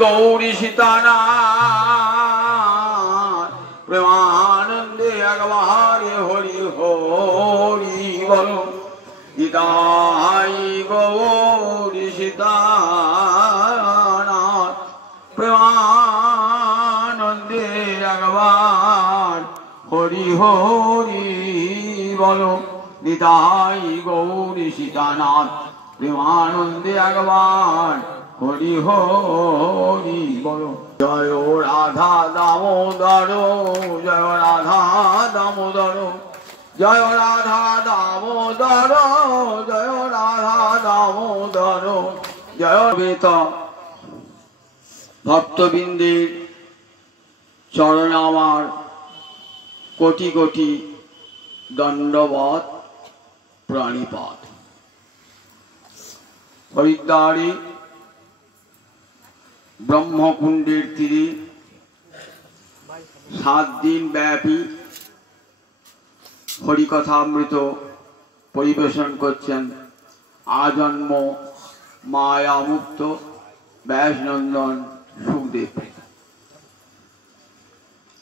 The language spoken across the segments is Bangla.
गौरी सीतानाथ प्रेमानंदे अगवारे हरि हरि बोलो निताई गौरी सीतानाथ प्रेमानंदे अगवार हरि हरि बोलो निताई गौरी सीतानाथ प्रेमानंदे अगवार हरि हरि बोलो जय राधा दामोदर जय राधा दामोदर जय राधा दामोदर जय राधा दामोदर जय वेत भक्तबिंदेर चरण आमार कोटि कोटि दंडवत प्रणिपात हरिद्वारे ब्रह्मकुंडेर तीरे 7 दिन व्यापी हरिकथामृत परिवेशन करছেন आजन्म माया मुक्त व्यासनंदन सुखदेव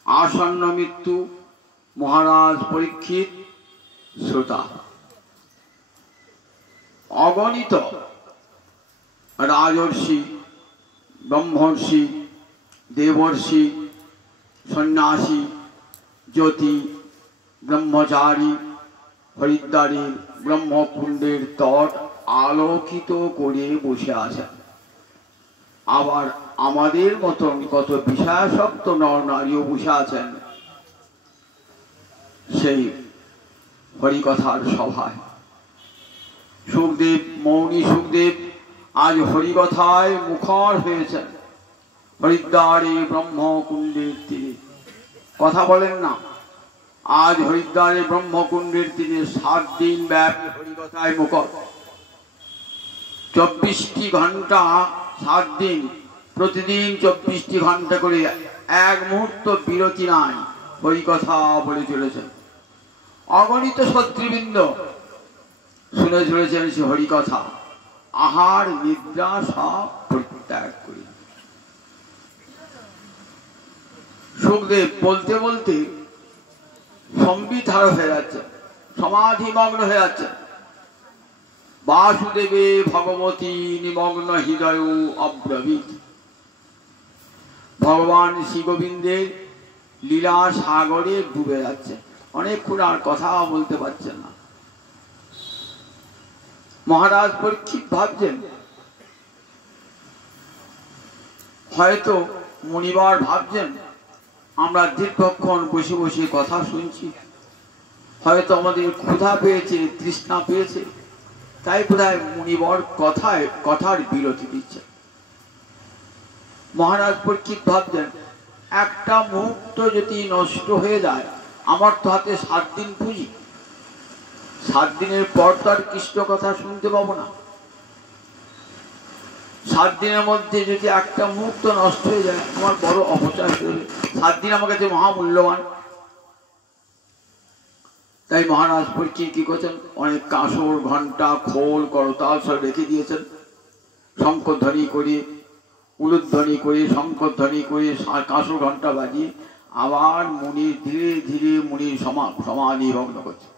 आसन्न मृत्यु महाराज परीक्षित श्रोता अगणित राजर्षि ब्रह्मर्षि देवर्षि सन्यासी ज्योति ब्रह्मचारी हरिद्वारे ब्रह्मकुंडेर तट आलोकित करे बसे आছেন आबार आमादेर मतन कत विषयासक्त नर नारीও बसे आছেন সেই हरिकथार सभाय सुखदेव मौनी सुखदेव आज हरिकथाय मुखर हয়েছেন हरिद्वारे ब्रह्मकुंडेर तीरे कथा बोलें ना आज हरिद्वारे ब्रह्मकुंडेर तीरे 7 दिन व्यापी हरिकथाय मुखर 24टी घंटा 7 दिन प्रतिदिन 24टी घंटा करे एक मुहूर्त बिरति नाई हरिकथा बोले चलेছেন अगणित छात्रीबृंद शुने चलेছেন से हरिकथा आहार निद्रा सब परित्याग करे सुखदेव बोलते बोलते संबिधार हो जाच्छे समाधिमग्न हो जाच्छे वासुदेवे भगवती निमग्न हृदय अब्रवीत भगवान श्री गोविंदेर लीला सागरे डूबे जाच्छे अनेकक्षण आर कथा बोलते पारछेन ना महाराज परीक्षित भाबछेन हयतो मुनिवर भाबछेन आमरा दीर्घक्षण बसे बसे कथा शुनछि हयतो आमादेर क्षुधा पेयेछे तृष्णा पेयेछे ताई बोधहय मुनिवर कथाय कथार बिरति दिच्छेन महाराज परीक्षित भाबछेन एकटा मुहूर्त यदि नष्ट हये जाय आमार तो हाथे 7 दिन पुঁজি 7 दिनेर पर तो आर कृष्ण कथा शुनते पाबो ना 7 दिनेर मध्य यदि एकटा मुहूर्त नष्ट हये जाय आमार बड़ अपचय हয়ে 7 दिन आमार काछे महामूल्यवान ताई महाराज परीक्षित कि करेছেন अनेक काँसर घंटा खोल करताल सब रेखे दिएছেন शंखध्वनि करे उलुध्वनि करे शंखध्वनि करे काँसर घंटा बाजिए आबार मुनि धीरे धीरे मुनि समाधि भग्न करছে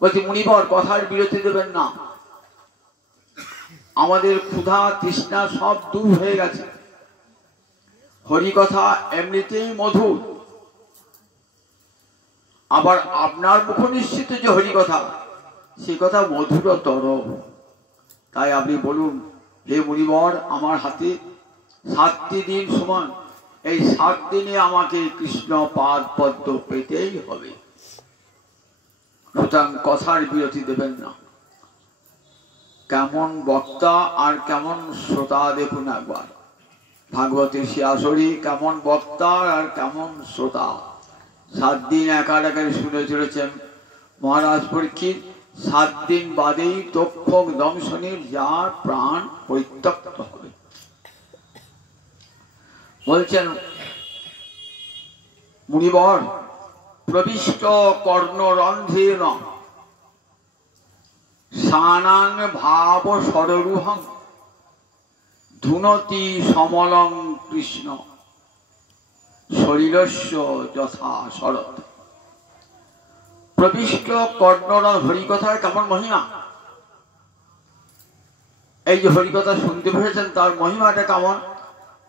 বলছি मुनिवर कथार बिरति देবেন ना आमादेर क्षुधा तृष्णा सब दूर হয়ে গেছে हरिकथा एमनितेই मधुर आबार आपनार मुख निश्चित जो हरिकथा से कथा मधुरतर ताई आपनि बोलुन हे मुनिवर आमार हाथे 7टी दिन समान এই 7 দিনে আমাকে কৃষ্ণ পাদ পদ্ম পেতেই হবে সুতরাং কথার বিরতি দেবেন না কেমন বক্তা আর কেমন শ্রোতা দেখুন একবার ভাগবতের শিয়াসরি কেমন বক্তা আর কেমন শ্রোতা 7 दिन একাডাকারে শুনে চলেছেন মহারাজ পরীক্ষিত 7 दिन বাদেই তক্ষক দংশনের যার প্রাণ পরিত্যক্ত হবে बोलছেন मुनिवर प्रविष्ट कर्णरंध्रेण सानां भाव सररूहं धुनति समलं কৃষ্ণ শরীরস্য যথা শরৎ। প্রবিষ্ট কর্ণরণ হরিকথার কেমন মহিমা, এই যে হরিকথা শুনতে পেরেছেন তার মহিমাটা কেমন।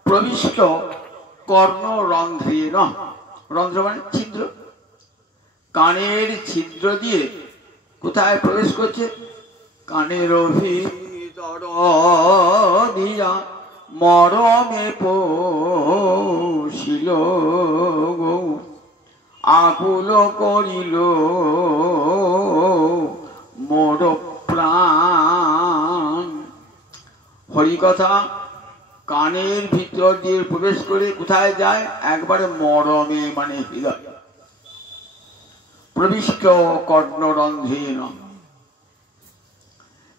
প্রবিষ্ট কর্ণরন্ধ্রেণ, রন্ধ্র মানে ছিদ্র, কানের ছিদ্র দিয়ে কোথায় প্রবেশ করছে, কানের ভিতর দিয়া মরমে পশিল আকুল করিল মোর প্রাণ। হরিকথা কানের ভিতর দিয়ে প্রবেশ করে কোথায় যায়, একবারে মরমে মানে হৃদয়। প্রবিষ্ট কর্ণরন্ধ্রেণ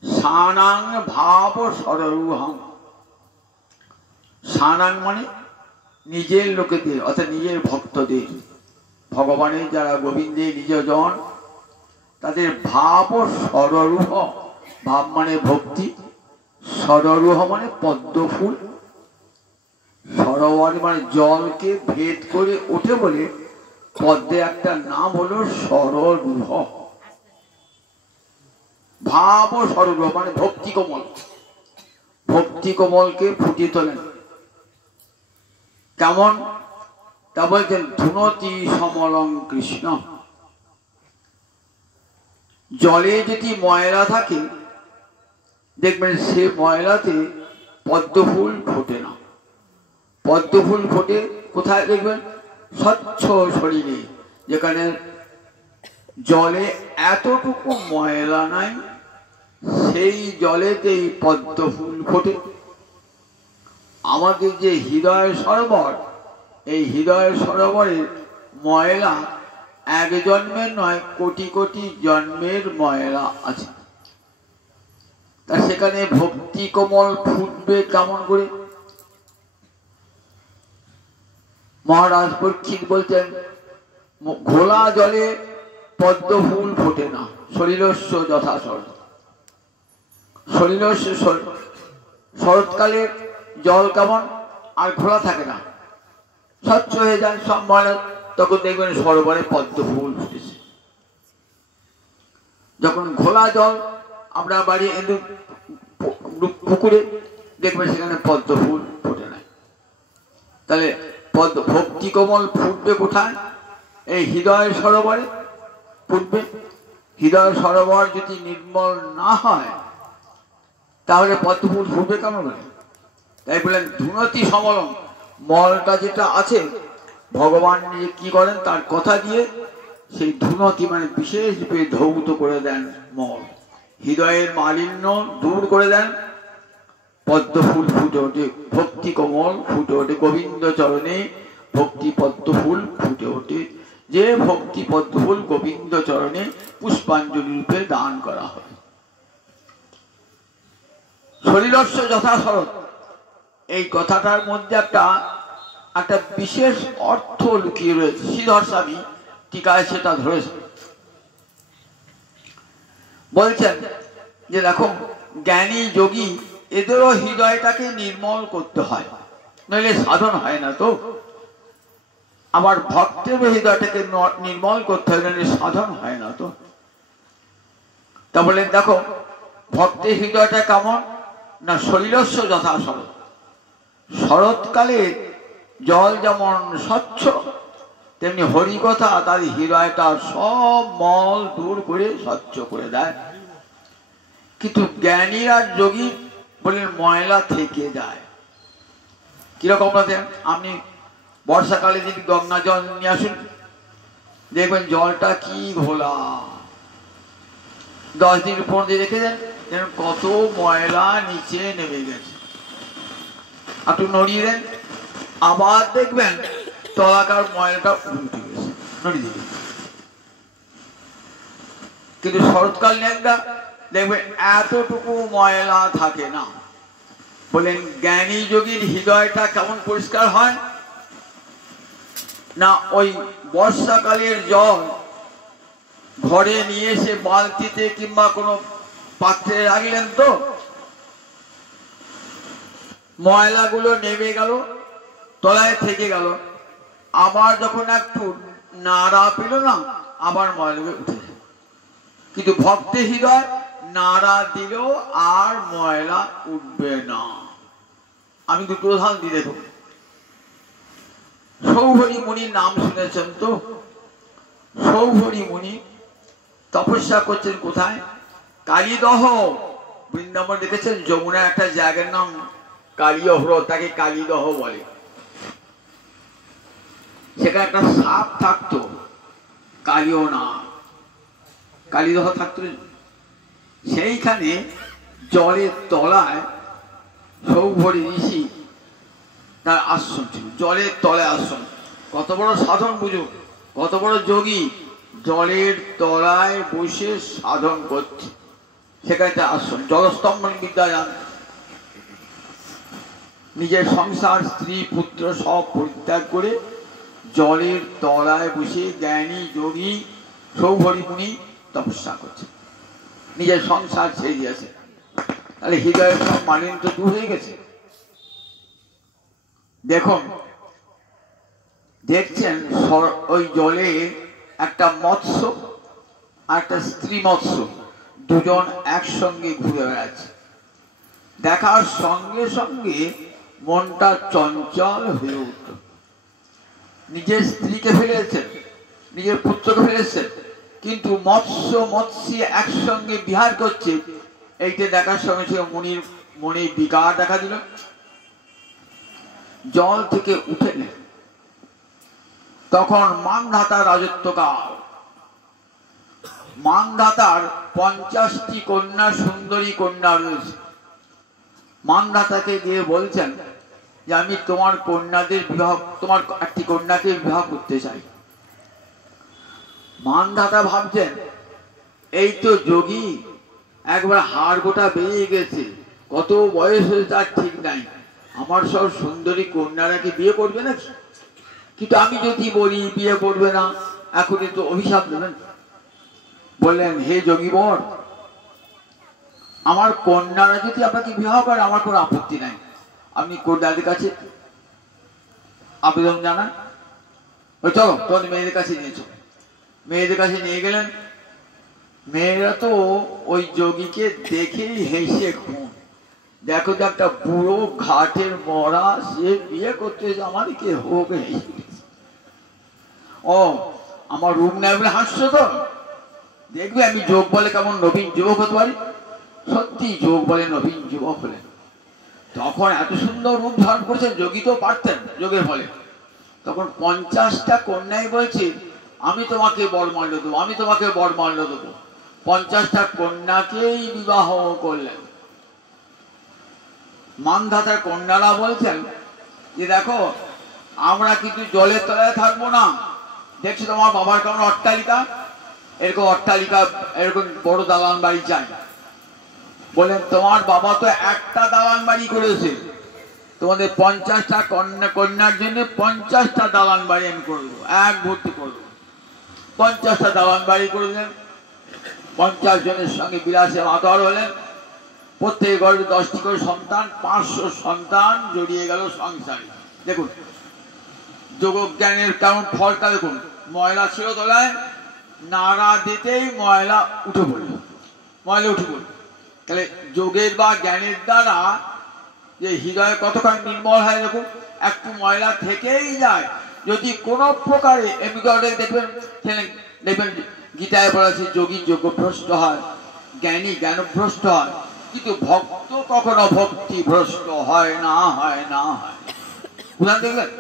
সানাং ভাব সরূহং। সানাং মানে নিজের লোকেদের অর্থাৎ নিজের ভক্তদের, ভগবানের যারা গোবিন্দের নিজজন তাদের ভাব সররূহ, ভাব মানে ভক্তি, সররূহ মানে পদ্ম ফুল, সরোবর মানে জলকে ভেদ করে ওঠে বলে পদ্মে একটা নাম হলো সররূহ। ভাব সররূহ মানে ভক্তি কোমল, ভক্তি কোমলকে ফুটিয়ে তোলেন। কেমন তা বলছেন, ধুনতি সমলং কৃষ্ণ। জলে যদি ময়লা থাকে দেখবেন সে ময়লাতে পদ্ম ফুল ফোটে না। পদ্ম ফুল ফোটে কোথায় দেখবেন, স্বচ্ছ শরীরে, যেখানে জলে এতটুকু ময়লা নাই সেই জলেতেই পদ্ম ফুল ফোটে। আমাদের যে হৃদয় সরোবর, এই হৃদয় সরোবরের ময়লা এক জন্মের নয়, কোটি কোটি জন্মের ময়লা আছে। তা সেখানে ভক্তি কোমল ফুটবে কেমন করে। মহারাজ পরীক্ষিত বলছেন, ঘোলা জলে পদ্ম ফুল ফোটে না, শরীরস্য যথা শরৎ। শরীরস্য শরৎকালে জল কেমন, আর ঘোলা থাকে না, স্বচ্ছ হয়ে যায় সব ময়লা, তখন দেখবেন সরোবরে পদ্ম ফুল ফুটেছে। যখন ঘোলা জল আমরা বাড়ি এনে পুকুরে দেখবেন সেখানে পদ্ম ফুল ফোটে না। তাহলে ভক্তি কোমল ফুটবে কোথায়, এই হৃদয় সরোবরে ফুটবে। হৃদয় সরোবর যদি নির্মল না হয় তাহলে পদ্ম ফুল ফুটবে কেমন করে। তাই বললেন ধুনতি সমলং, মলটা যেটা আছে ভগবান নিজে কি করেন, তার কথা দিয়ে সেই ধুনতি মানে বিশেষ রূপে ধৌত করে দেন মল, হৃদয়ের মালিন্য দূর করে দেন। পদ্ম ফুল ফুটে ওঠে, ভক্তি কোমল ফুটে ওঠে, গোবিন্দ চরণে ভক্তি পদ্ম ফুল ফুটে ওঠে। যে ভক্তি পদ্ম ফুল গোবিন্দ চরণে পুষ্পাঞ্জলি রূপে দান করা হয়। শরীরস্য যথা শরৎ, এই কথাটার মধ্যে একটা বিশেষ অর্থ লুকিয়ে রয়েছে। শ্রীধর স্বামী টিকায় সেটা ধরেছে। বলছেন যে দেখো, জ্ঞানী যোগী এদেরও হৃদয়টাকে নির্মল করতে হয়, নইলে সাধন হয় না। তো আবার ভক্তেরও হৃদয়টাকে নির্মল করতে হয়, নইলে সাধন হয় না। তো তা বলেন দেখো, ভক্তের হৃদয়টা কেমন না, শরীরস্য যথা শরৎ। শরৎকালে জল যেমন স্বচ্ছ, তেমনি হরিকথা তার হৃদয়টা সব মল দূর করে স্বচ্ছ করে দেয়। কিন্তু জ্ঞানী আর যোগী বলেন ময়লা থেকে যায়। কিরকম বলতেন, আপনি বর্ষাকালে যদি গঙ্গা জল নিয়ে আসুন দেখবেন জলটা কি ঘোলা, 10 দিন 15 দিন রেখে দেন যেন কত ময়লা নিচে নেমে গেছে। একটু নড়িয়ে দেন, আবার দেখবেন তলাকার ময়লাটা উঠে গেছে, নড়িয়ে দিবেন। কিন্তু শরৎকাল নেকড়া দেখবেন এতটুকু ময়লা থাকে না। বলেন জ্ঞানী যোগীর হৃদয়টা কেমন পরিষ্কার হয় না, ওই বর্ষাকালের জল ঘরে নিয়ে এসে বালতিতে কিংবা কোনো পাত্রে রাখলেন, তো ময়লাগুলো নেমে গেল, তলায় থেকে গেল, আবার যখন একটু নাড়া পেল না আবার ময়লা উঠে যায়। কিন্তু ভক্তের হৃদয় নাড়া দিলেও আর ময়লা উঠবে না। আমি দুটো উদাহরণ দিয়ে দেখো। সৌভরী মুনির নাম শুনেছেন তো? সৌভরী মুনি তপস্যা করছেন কোথায়? কালীদহ। বৃন্দাবন দেখেছেন যমুনা একটা জায়গার নাম কালীহ্র, তাকে কালীদহ বলে। সেখানে একটা সাপ থাকতো, কালীয় না, কালীদহ থাকতো। সেইখানে জলের তলায় সৌভরী ঋষি তার আশ্রম ছিল, জলের তলায় আশ্রম। কত বড় সাধন বুঝুন, কত বড় যোগী, জলের তলায় বসে সাধন করছে। সেখানে তার আশ্রম, জলস্তম্ভন বিদ্যা জান। নিজের সংসার, স্ত্রী, পুত্র সব পরিত্যাগ করে জলের তলায় বসে জ্ঞানী যোগী সৌভরী মুনি তপস্যা করছে, নিজের সংসার ছেড়ে দিয়েছে। তাহলে হৃদয়ের সব মালিন্য তো দূর হয়ে গেছে। দেখুন, দেখছেন ওই জলে একটা মৎস্য আর একটা স্ত্রী মৎস্য দুজন একসঙ্গে ঘুরে বেড়াচ্ছে। দেখার সঙ্গে সঙ্গে মনটা চঞ্চল হয়ে উঠল। নিজের স্ত্রীকে ফেলেছেন, নিজের পুত্রকে ফেলেছেন, কিন্তু মৎস্যী একসঙ্গে বিহার করছে। এইটা দেখার সঙ্গে সঙ্গে মুনির মনে বিকার দেখা দিল। জল থেকে উঠেলেন, তখন মানধাতার রাজত্বকাল। মানধাতার 50টি কন্যা, সুন্দরী কন্যা রয়েছে। মানধাতাকে গিয়ে বলছেন যে আমি তোমার কন্যাদের বিবাহ, তোমার একটি কন্যাকে বিবাহ করতে চাই। মানধাতা ভাবছেন এই তো যোগী, একবার হাড় গোটা বেরিয়ে গেছে, কত বয়স হয়েছে তার ঠিক নাই, আমার সব সুন্দরী কন্যারা কি বিয়ে করবে না? কিন্তু আমি যদি বলি বিয়ে করবে না, এখনই তো অভিশাপ দেবেন। বললেন হে যোগীবর, আমার কন্যারা যদি আপনাকে বিবাহ করে আমার কোনো আপত্তি নাই, আপনি কন্যাদের কাছে আবেদন জানান। চলো তোমার মেয়েদের কাছে নিয়েছো। মেয়েদের কাছে নিয়ে গেলেন। মেয়েরা তো ওই যোগীকে দেখেই হেসে খুন। দেখো তো একটা বুড়ো ঘাটের মরা, সে বিয়ে করতে আমার কে হোক হেসে। ও আমার রূপ নেই বলে হাসছো তো? দেখবে আমি যোগ বলে কেমন নবীন যুবক হতে পারি। সত্যি যোগ বলে নবীন যুবক হলেন। তখন এত সুন্দর রূপ ধারণ করেছেন, যোগী তো পারতেন যোগের ফলে। তখন 50টা কন্যাই বলছে আমি তোমাকে বরমাল্য দেবো, আমি তোমাকে বরমাল্য দেবো। 50টা কন্যাকেই বিবাহ করলেন। মানধাতার কন্যারা বলছেন যে দেখো আমরা কিন্তু জলের তলায় থাকবো না, দেখছি তোমার বাবার কেমন অট্টালিকা, এরকম অট্টালিকা, এরকম বড় দালান বাড়ি চাই। বলেন তোমার বাবা তো একটা দালান বাড়ি করেছে, তোমাদের 50টা কন্যার জন্য 50টা দালান বাড়ি আমি করবো, এক ভর্তি করবো। 50টা দালান বাড়ি করলেন। 50 জনের সঙ্গে বিলাসে মাতোয়ার হলেন। প্রত্যেক গর্ভে 10টি করে সন্তান, 500 সন্তান জড়িয়ে গেল সংসারে। দেখুন যোগজ্ঞানের কেমন ফলটা দেখুন। ময়লা ছিল তলায়, নাড়া দিতেই ময়লা উঠে পড়ল, ময়লা উঠে পড়ল। তাহলে যোগের বা জ্ঞানের দ্বারা যে হৃদয় কতক্ষণ নির্মল হয় দেখুন। একটু ময়লা থেকেই যায় যদি কোনো প্রকারে, এমনি দেখবেন দেখবেন গীতায় বলা আছে যোগী যোগভ্রষ্ট হয়, জ্ঞানী জ্ঞানভ্রষ্ট হয়, কিন্তু ভক্ত কখনো ভক্তি ভ্রষ্ট হয় না, হয় না, হয়। উদাহরণ দেখবেন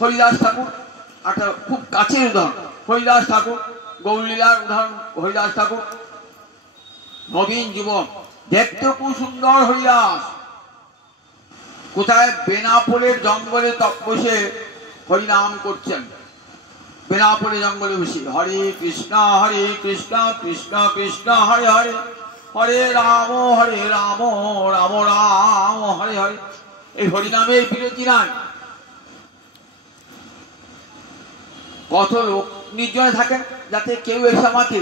হরিদাস ঠাকুর, একটা খুব কাছের উদাহরণ। হরিদাস ঠাকুর, গৌরলীলার উদাহরণ। হরিদাস ঠাকুর নবীন যুবক, দেখতে খুব সুন্দর হরিদাস। কোথায়? বেনাপোলের জঙ্গলে বসে হরিনাম করছেন। বেনাপোলে জঙ্গলে বসে হরে কৃষ্ণ কৃষ্ণ কৃষ্ণ হরে হরে, হরে রাম রাম রাম হরে হরে। এই হরিনামের বিরতি নাই। কত লোক নির্জনে থাকেন যাতে কেউ এসে আমাকে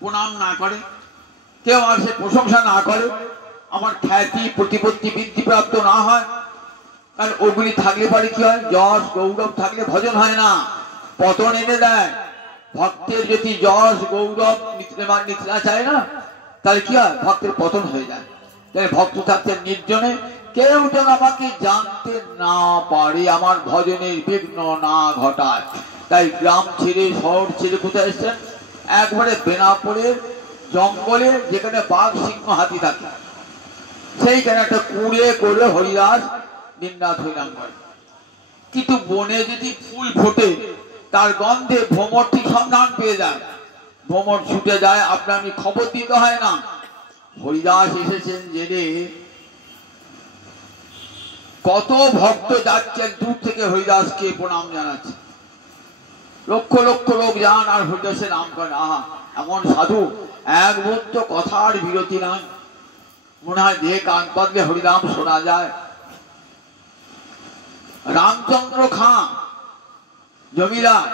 প্রণাম না করে, কেউ আমার সে প্রশংসা না করে, আমার খ্যাতি প্রতিপত্তি বৃদ্ধি প্রাপ্ত না হয়। কারণ ওগুলি থাকলে পরে কি হয়, যশ গৌরব থাকলে ভজন হয় না, পতন এনে দেয়। ভক্তের যদি যশ গৌরব নিতে না চায় না, তাহলে কি হয়, ভক্তের পতন হয়ে যায়। তাই ভক্ত থাকতে নির্জনে, কেউ যেন আমাকে জানতে না পারে, আমার ভজনের বিঘ্ন না ঘটায়। তাই গ্রাম ছেড়ে শহর ছেড়ে কোথায় এসছেন, একবারে বেনাপোলের জঙ্গলে, যেখানে বাঘ সিংহ হাতি থাকে, সেইখানে একটা কুড়ে করে হরিদাস দিনরাত হরিনাম করে। কিন্তু বনে যদি ফুল ফোটে, তার গন্ধে ভ্রমর ঠিক সন্ধান পেয়ে যায়, ভ্রমর ছুটে যায়, আপনার আমি খবর দিতে হয় না। হরিদাস এসেছেন জেনে কত ভক্ত যাচ্ছেন দূর থেকে হরিদাসকে প্রণাম জানাচ্ছে, লক্ষ লক্ষ লোক যান আর হরিদাসের নাম করেন। আহা, এমন সাধু, এক মুহূর্ত কথার বিরতি নাই, মনে হয় যে কান পাতলে হরিনাম শোনা যায়। রামচন্দ্র খাঁ জমিদার,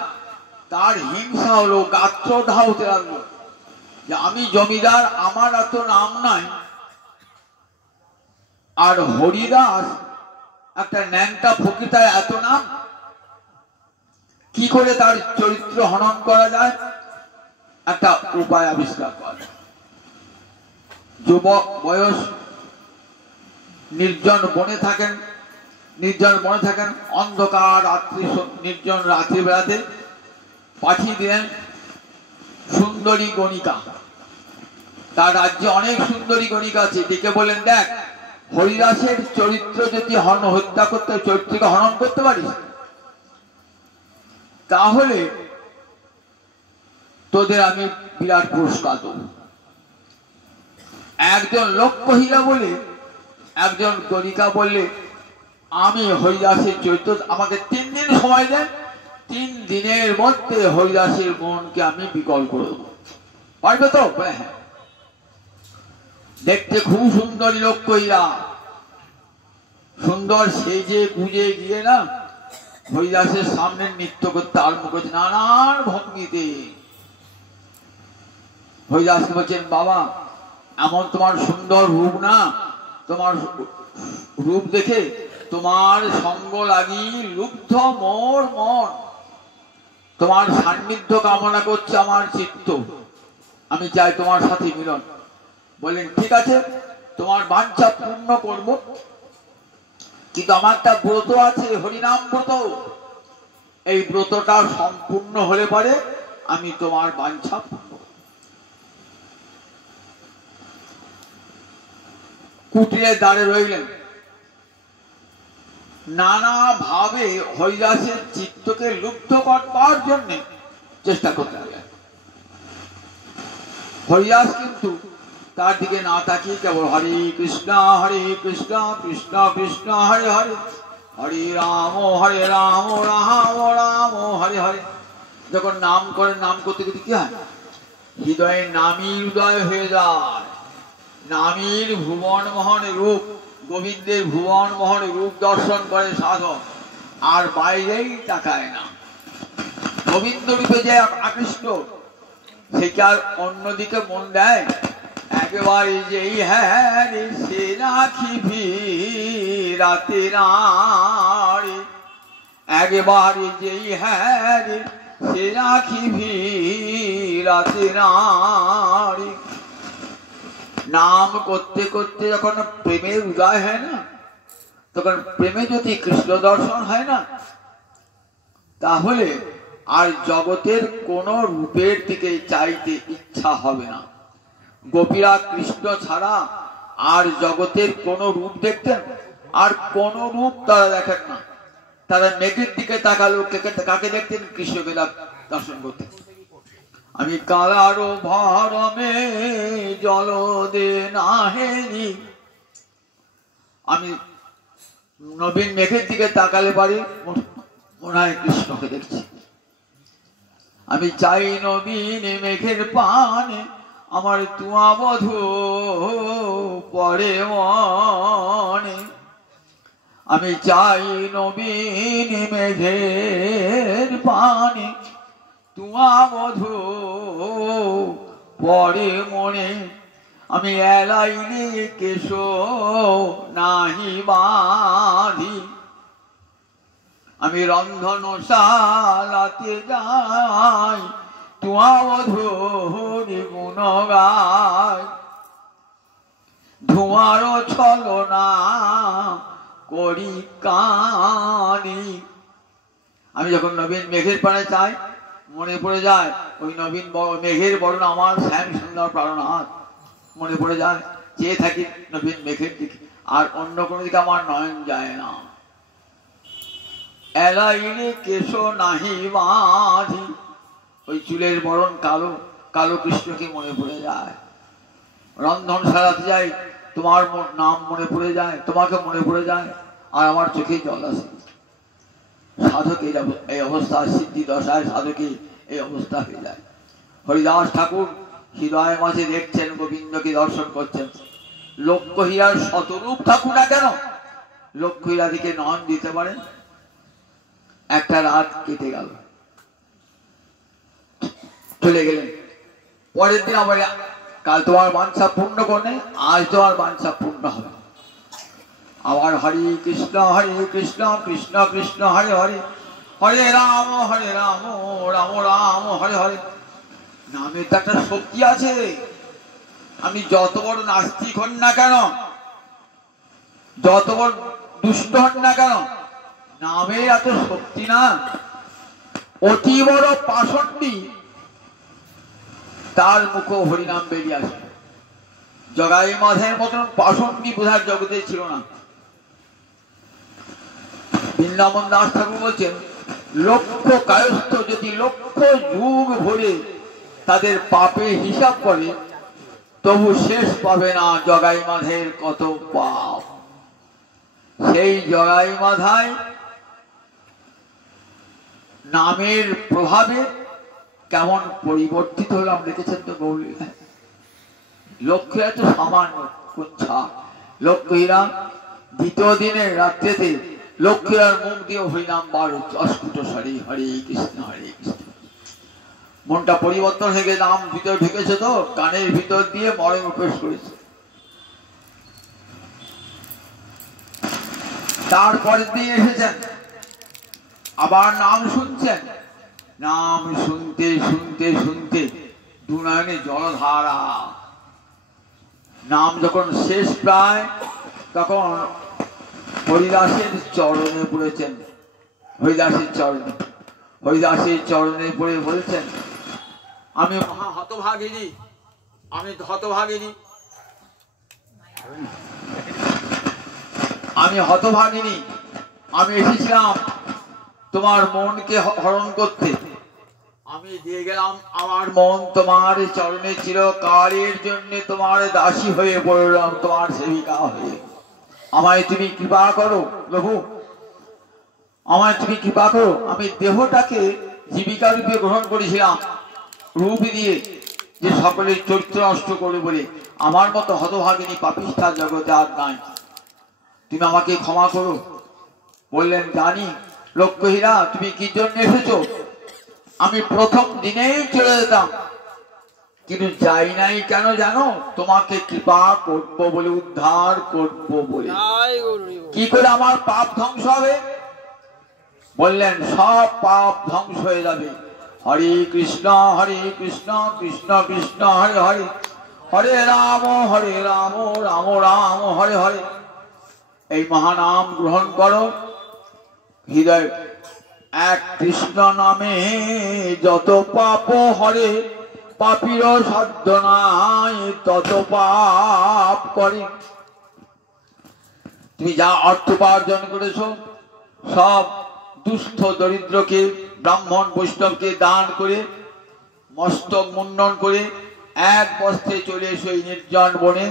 তার হিংসা হলো, গাত্রদাহ হতে লাগলো যে আমি জমিদার, আমার এত নাম নাই, আর হরিদাস একটা ন্যাংটা ফকির, তার এত নাম, কি করে তার চরিত্র হনন করা যায়, একটা উপায় আবিষ্কার করে। যুবক বয়স, নির্জন বনে থাকেন, অন্ধকার রাত্রি, নির্জন রাত্রি বেড়াতে পাঠিয়ে দিলেন সুন্দরী গণিকা। তার রাজ্যে অনেক সুন্দরী গণিকা আছে, ডেকে বলেন, দেখ হরিদাসের চরিত্র যদি হত্যা করতে, চরিত্রকে হনন করতে পারিস, তাহলে তোদের আমি বিরাট পুরস্কার দেব। একজন লোক কহিলা বলে, একজন গণিকা বললে, আমি হরিদাসের চরিত্র, আমাকে 3 দিন সময় দেন, 3 দিনের মধ্যে হরিদাসের মনকে আমি বিকল করে দেবো, পারবে তো? হ্যাঁ। দেখতে খুব সুন্দরী লোক কহিলা, সুন্দর সেজে গুজে গিয়ে না হরিদাসের সামনে নৃত্য করতে আরম্ভ করছে নানান ভঙ্গিতে। হরিদাসকে বলছেন, বাবা এমন তোমার সুন্দর রূপ না, তোমার রূপ দেখে তোমার সঙ্গ লাগি লুব্ধ মোর মন, তোমার সান্নিধ্য কামনা করছে আমার চিত্ত, আমি চাই তোমার সাথে মিলন। বলেন, ঠিক আছে, তোমার বাঞ্ছা পূর্ণ করব, কিন্তু আমার একটা ব্রত আছে, হরিনাম ব্রত, এই ব্রতটা সম্পূর্ণ হলে পরে আমি তোমার বাঞ্ছা পূর্ণ। কুটিরের দ্বারে রইলেন, নানা ভাবে হরিদাসের চিত্তকে লুব্ধ করবার জন্য চেষ্টা করতে লাগলেন। হরিদাস কিন্তু তার দিকে না তাকিয়ে কেবল হরে কৃষ্ণ কৃষ্ণ কৃষ্ণ হরে হরে, হরে রাম রাম রাম হরে হরে। যখন নাম করেন, নাম করতে করতে কি হয়, হৃদয়ে নামী হৃদয় হয়ে যায়। নামীর ভুবন মোহন রূপ, গোবিন্দের ভুবন মোহন রূপ দর্শন করে সাধক, আর বাইরেই তাকায় না। গোবিন্দ রূপে যে আকৃষ্ট, সে কি আর অন্যদিকে মন দেয়? একবারে যেই হ্যাঁ সে রাখিবি রাতে নারে, একবারে যেই হ্যাঁ সে রাখিবি রাতে নারে। নাম করতে করতে যখন প্রেমের উদয় হয় না, তখন প্রেমে যদি কৃষ্ণ দর্শন হয় না, তাহলে আর জগতের কোন রূপের দিকে চাইতে ইচ্ছা হবে না। গোপীরা কৃষ্ণ ছাড়া আর জগতের কোন রূপ দেখতেন, আর কোন রূপ তারা দেখেন না। তারা মেঘের দিকে তাকালো, কাকে দেখতেন? কৃষ্ণকে দর্শন করতেন। আমি কালারো ভরমে জল দে নাহেনি, আমি নবীন মেঘের দিকে তাকালে পারি মনে হয় কৃষ্ণকে দেখছি। আমি চাই নবীন মেঘের পানে আমার তুয়া বধূ পরে মনে, আমি চাই নবীন মেঘের পানে তুয়া বধূ পরে মনে। আমি এলাইলে কেশো নাহি বাঁধি, আমি রন্ধনশালাতে যাই, তোমা মধুরি গুণ গাই, ধোঁয়ার ছলনা করি কানি। আমি যখন নবীন মেঘের পানে চাই, মনে পড়ে যায় ওই নবীন মেঘের বরণ আমার শ্যাম সুন্দর প্রাণনাথ, মনে পড়ে যায়, চেয়ে থাকি নবীন মেঘের দিকে, আর অন্য কোনো দিকে আমার নয়ন যায় না। এলাইলে কেশো নাহি বাঁধি, ওই চুলের বরণ কালো, কালো কৃষ্ণকে মনে পড়ে যায়। রন্ধনশালাতে যাই, তোমার নাম মনে পড়ে যায়, তোমাকে মনে পড়ে যায়, আর আমার চোখে জল আসে। সাধকের এই অবস্থা, সিদ্ধি দশায় সাধকের এই অবস্থা হয়ে যায়। হরিদাস ঠাকুর হৃদয় মাঝে দেখছেন, গোবিন্দকে দর্শন করছেন। লক্ষ্য হীরার শতরূপ ঠাকুর না কেন, লক্ষ্য হীরা দিকে নয়ন দিতে পারেন। একটা রাত কেটে গেল, চলে গেলেন। পরের দিন আবার, কাল তোমার বাঞ্ছা পূর্ণ করলে, আজ তোমার বাঞ্ছা পূর্ণ হবে। আবার হরে কৃষ্ণ কৃষ্ণ কৃষ্ণ হরে হরে, হরে রাম রাম রাম হরে হরে। নামের তো একটা শক্তি আছে। আমি যত বড় নাস্তিক হন না কেন, যত বড় দুষ্ট হন না কেন, নামে এত শক্তি না। অতি বড় পাষণ্ডী, তার মুখ হরিনাম বেরিয়ে আসে। জগাই মাধের মতন পাষণ্ডী বোঝার জগতে ছিল না। বৃন্দাবন দাস ঠাকুর বলছেন, লক্ষ কায়স্থ যদি লক্ষ যুগ ভরে তাদের পাপের হিসাব করে, তবু শেষ পাবে না জগাই মাধের কত পাপ। সেই জগাই মাধায় নামের প্রভাবে কেমন পরিবর্তিত হলো আমরা দেখেছেন তো গৌরীলায়। লক্ষ্য এত সামান্য কুচ্ছা। লক্ষ্য হীরা দ্বিতীয় দিনের রাত্রিতে লক্ষ্মীর মুখ দিয়ে হরিনাম 12 অস্ফুট স্বরে হরে কৃষ্ণ হরে কৃষ্ণ। মনটা পরিবর্তন হয়ে গেছে, নাম ভিতরে ঢুকেছে তো, কানের ভিতর দিয়ে মরে প্রবেশ করেছে। তারপরের দিন এসেছেন, আবার নাম শুনছেন। নাম শুনতে শুনতে শুনতে দুনয়নে জলধারা। নাম যখন শেষ প্রায়, তখন হরিদাসের চরণে পড়েছেন। হরিদাসের চরণে পড়ে বলেছেন, আমি মহা হতভাগিনী, আমি হতভাগিনী, আমি এসেছিলাম তোমার মনকে হরণ করতে। আমি দিয়ে গেলাম আমার মন, তোমার চরণে ছিল কালের জন্য তোমার দাসী হয়ে পড়লাম, তোমার সেবিকা হয়ে। আমায় তুমি কৃপা করো প্রভু, আমায় তুমি কৃপা করো। আমি দেহটাকে জীবিকা রূপে গ্রহণ করেছিলাম, রূপ দিয়ে, যে সকলের চরিত্র নষ্ট করবে বলে। আমার মতো হতভাগিনী পাপিষ্ঠা জগতে আর নাই, তুমি আমাকে ক্ষমা করো। বললেন, জানি লক্ষ্য হীরা, তুমি কি জন্য এসেছো? আমি প্রথম দিনেই চলে যেতাম, কিন্তু যাই নাই কেন জানো? তোমাকে কৃপা করবো বলে, উদ্ধার করবো বলে। কি করে আমার পাপ ধ্বংস হবে? বললেন, সব পাপ ধ্বংস হয়ে যাবে। হরে কৃষ্ণ কৃষ্ণ কৃষ্ণ হরে হরে, হরে রাম রাম রাম হরে হরে। এই মহানাম গ্রহণ করো। হৃদয় এক কৃষ্ণ নামে যত পাপ হরে, পাপীর সাধ্য নাই তত পাপ করে। তুমি যা অর্থ উপার্জন করেছো, সব দুস্থ দরিদ্রকে, ব্রাহ্মণ বৈষ্ণবকে দান করে, মস্তক মুন্ডন করে এক বস্ত্রে চলে এসো এই নির্জন বনে,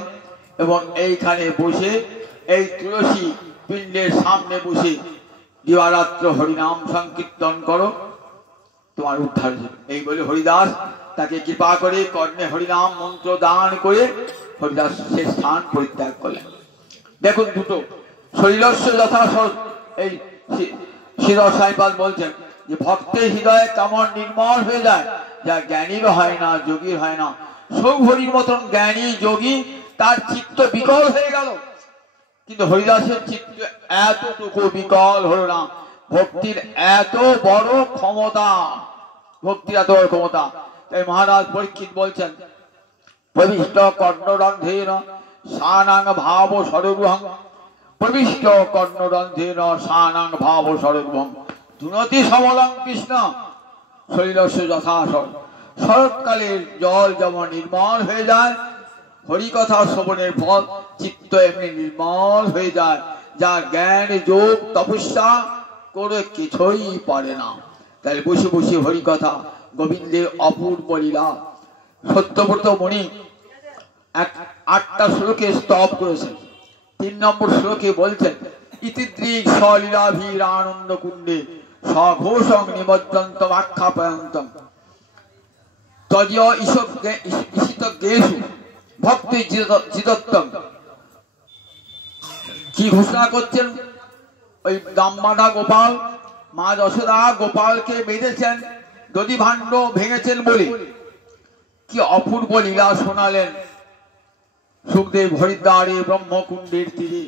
এবং এইখানে বসে, এই তুলসী পিণ্ডের সামনে বসে দিবারাত্র হরিনাম সংকীর্তন করো, তোমার উদ্ধার হবে। এই বলে হরিদাস তাকে কৃপা করে কর্ণে হরিনাম মন্ত্র দান করে হরিদাস সে স্থান পরিত্যাগ করলেন। দেখুন দুটো শরীরস্য যথা, এই শ্রীধর সাইপাল বলছেন যে ভক্তের হৃদয়ে কেমন নির্মল হয়ে যায়, যা জ্ঞানীর হয় না, যোগীর হয় না। সৌহরির মতন জ্ঞানী যোগী, তার চিত্ত বিকল হয়ে গেল, কিন্তু হরিদাসের চিত্ত এতটুকু বিকল হলো না। ভক্তির এত বড় ক্ষমতা, ভক্তির এত বড় ক্ষমতা। তাই মহারাজ পরীক্ষিত বলছেন, প্রবিষ্ট কর্ণরন্ধ্রেন সানাং ভাব সরগ্রহং, প্রবিষ্ট কর্ণরন্ধ্রেন সানাং ভাব সরগ্রহং, ধুনতি সমলং কৃষ্ণ শৈলস্য যথাসর। শরৎকালের জল যেমন নির্মল হয়ে যায়, হরিকথা শ্রবণের ফল চিত্ত এমনি নির্মল হয়ে যায়, যার জ্ঞান যোগ তপস্যা করে কিছুই পারে না। তাই বসে বসে হরিকথা, গোবিন্দের অপূর্ব লীলা। সত্যব্রত মুনি 8টা শ্লোকে স্তব করেছেন। 3 নম্বর শ্লোকে বলছেন, ইতিদৃক সলীলাভীর আনন্দ কুণ্ডে সঘোষং নিমজ্জন্তম আখ্যাপয়ন্তম তদীয় ঈশিতজ্ঞেষু ভক্তি জিদত্তম। কি ঘোষণা করছেন? ওই দামবাধা গোপাল, মা যশোদা গোপালকে বেঁধেছেন, দধি ভাণ্ড ভেঙেছেন বলে কি অপূর্ব লীলা শোনালেন সুখদেব হরিদ্বারে ব্রহ্মকুণ্ডের তীরে।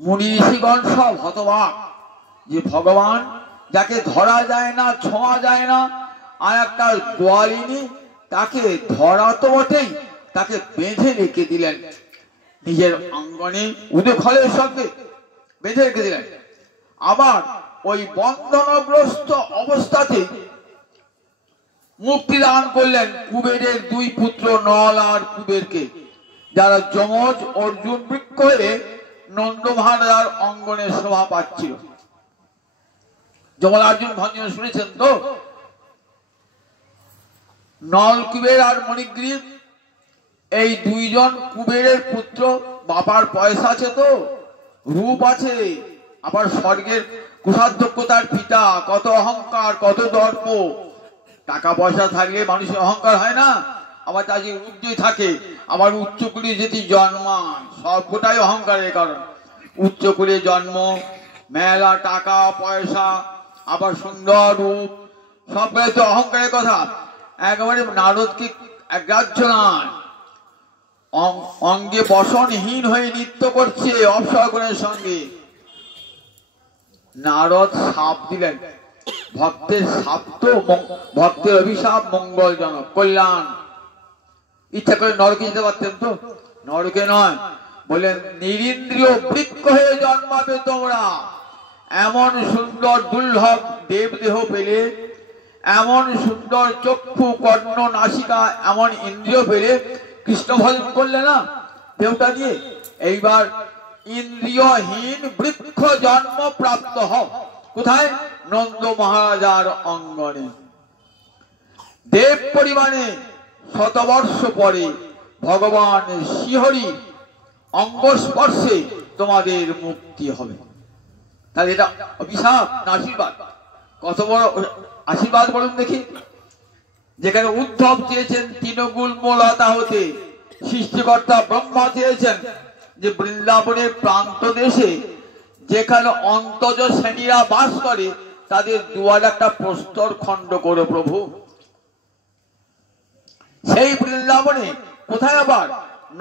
মুনি ঋষিগণ সব হতবাক যে ভগবান যাকে ধরা যায় না, ছোঁয়া যায় না, আর একটা গোয়ালিনী তাকে ধরা তো বটেই, তাকে বেঁধে রেখে দিলেন নিজের অঙ্গনে, উদখলের সঙ্গে বেঁধে রেখে দিলেন। আবার ওই বন্ধনগ্রস্ত অবস্থাতে মুক্তি দান করলেন কুবেরের 2 পুত্র নল আর কুবেরকে, যারা যমজ অর্জুন বৃক্ষ হয়ে নন্দ মহারাজার অঙ্গনে শোভা পাচ্ছিল। যমলার্জুন ভঞ্জন শুনেছেন তো? নল কুবের আর মণিগ্রীব এই 2 জন কুবেরের পুত্র। বাবার পয়সা আছে তো, রূপ আছে, আবার স্বর্গের কুশাধ্যক্ষতার পিতা, কত অহংকার, কত দর্প। টাকা পয়সা থাকলে মানুষের অহংকার হয় না, আবার তার যে রূপ যদি থাকে, আবার উচ্চকুলে যেটি জন্মান, সবটাই অহংকারের কারণ। উচ্চকুলে জন্ম, মেলা টাকা পয়সা, আবার সুন্দর রূপ, সবটাই তো অহংকারের কথা। একেবারে নারদকে গ্রাহ্য নয়, অঙ্গে বসনহীন হয়ে নৃত্য করছে অপসরগণের সঙ্গে। নারদ শাপ দিলেন, ভক্তের শাপ তো, ভক্তের অভিশাপ মঙ্গলজনক, কল্যাণ। ইচ্ছা করে নরকে যেতে পারতেন তো, নরকে নয়, বলেন নিরিন্দ্রিয় বৃক্ষ হয়ে জন্মাবে তোমরা। এমন সুন্দর দুর্লভ দেবদেহ পেলে, এমন সুন্দর চক্ষু কর্ণ নাসিকা, এমন ইন্দ্রিয় পেলে কৃষ্ণ ভজন করলে না দেহটা দিয়ে। এইবার ইন্দ্রিয়হীন বৃক্ষ জন্ম প্রাপ্ত হও। কোথায়? নন্দ মহারাজার অঙ্গনে। দেব পরিমাণে শতবর্ষ পরে ভগবান শ্রীহরি অঙ্গস্পর্শে তোমাদের মুক্তি হবে। তাহলে এটা অভিশাপ না আশীর্বাদ? কত বড় আশীর্বাদ বলুন দেখি। যেখানে উদ্ধব চেয়েছেন তৃণগুল্মলতা হতে, সৃষ্টিকর্তা ব্রহ্মা চেয়েছেন যে বৃন্দাবনের প্রান্ত দেশে যেখানে অন্তজ শ্রেণীরা বাস করে তাদের দুয়ার একটা প্রস্তর খণ্ড করে প্রভু। সেই বৃন্দাবনে কোথায়? আবার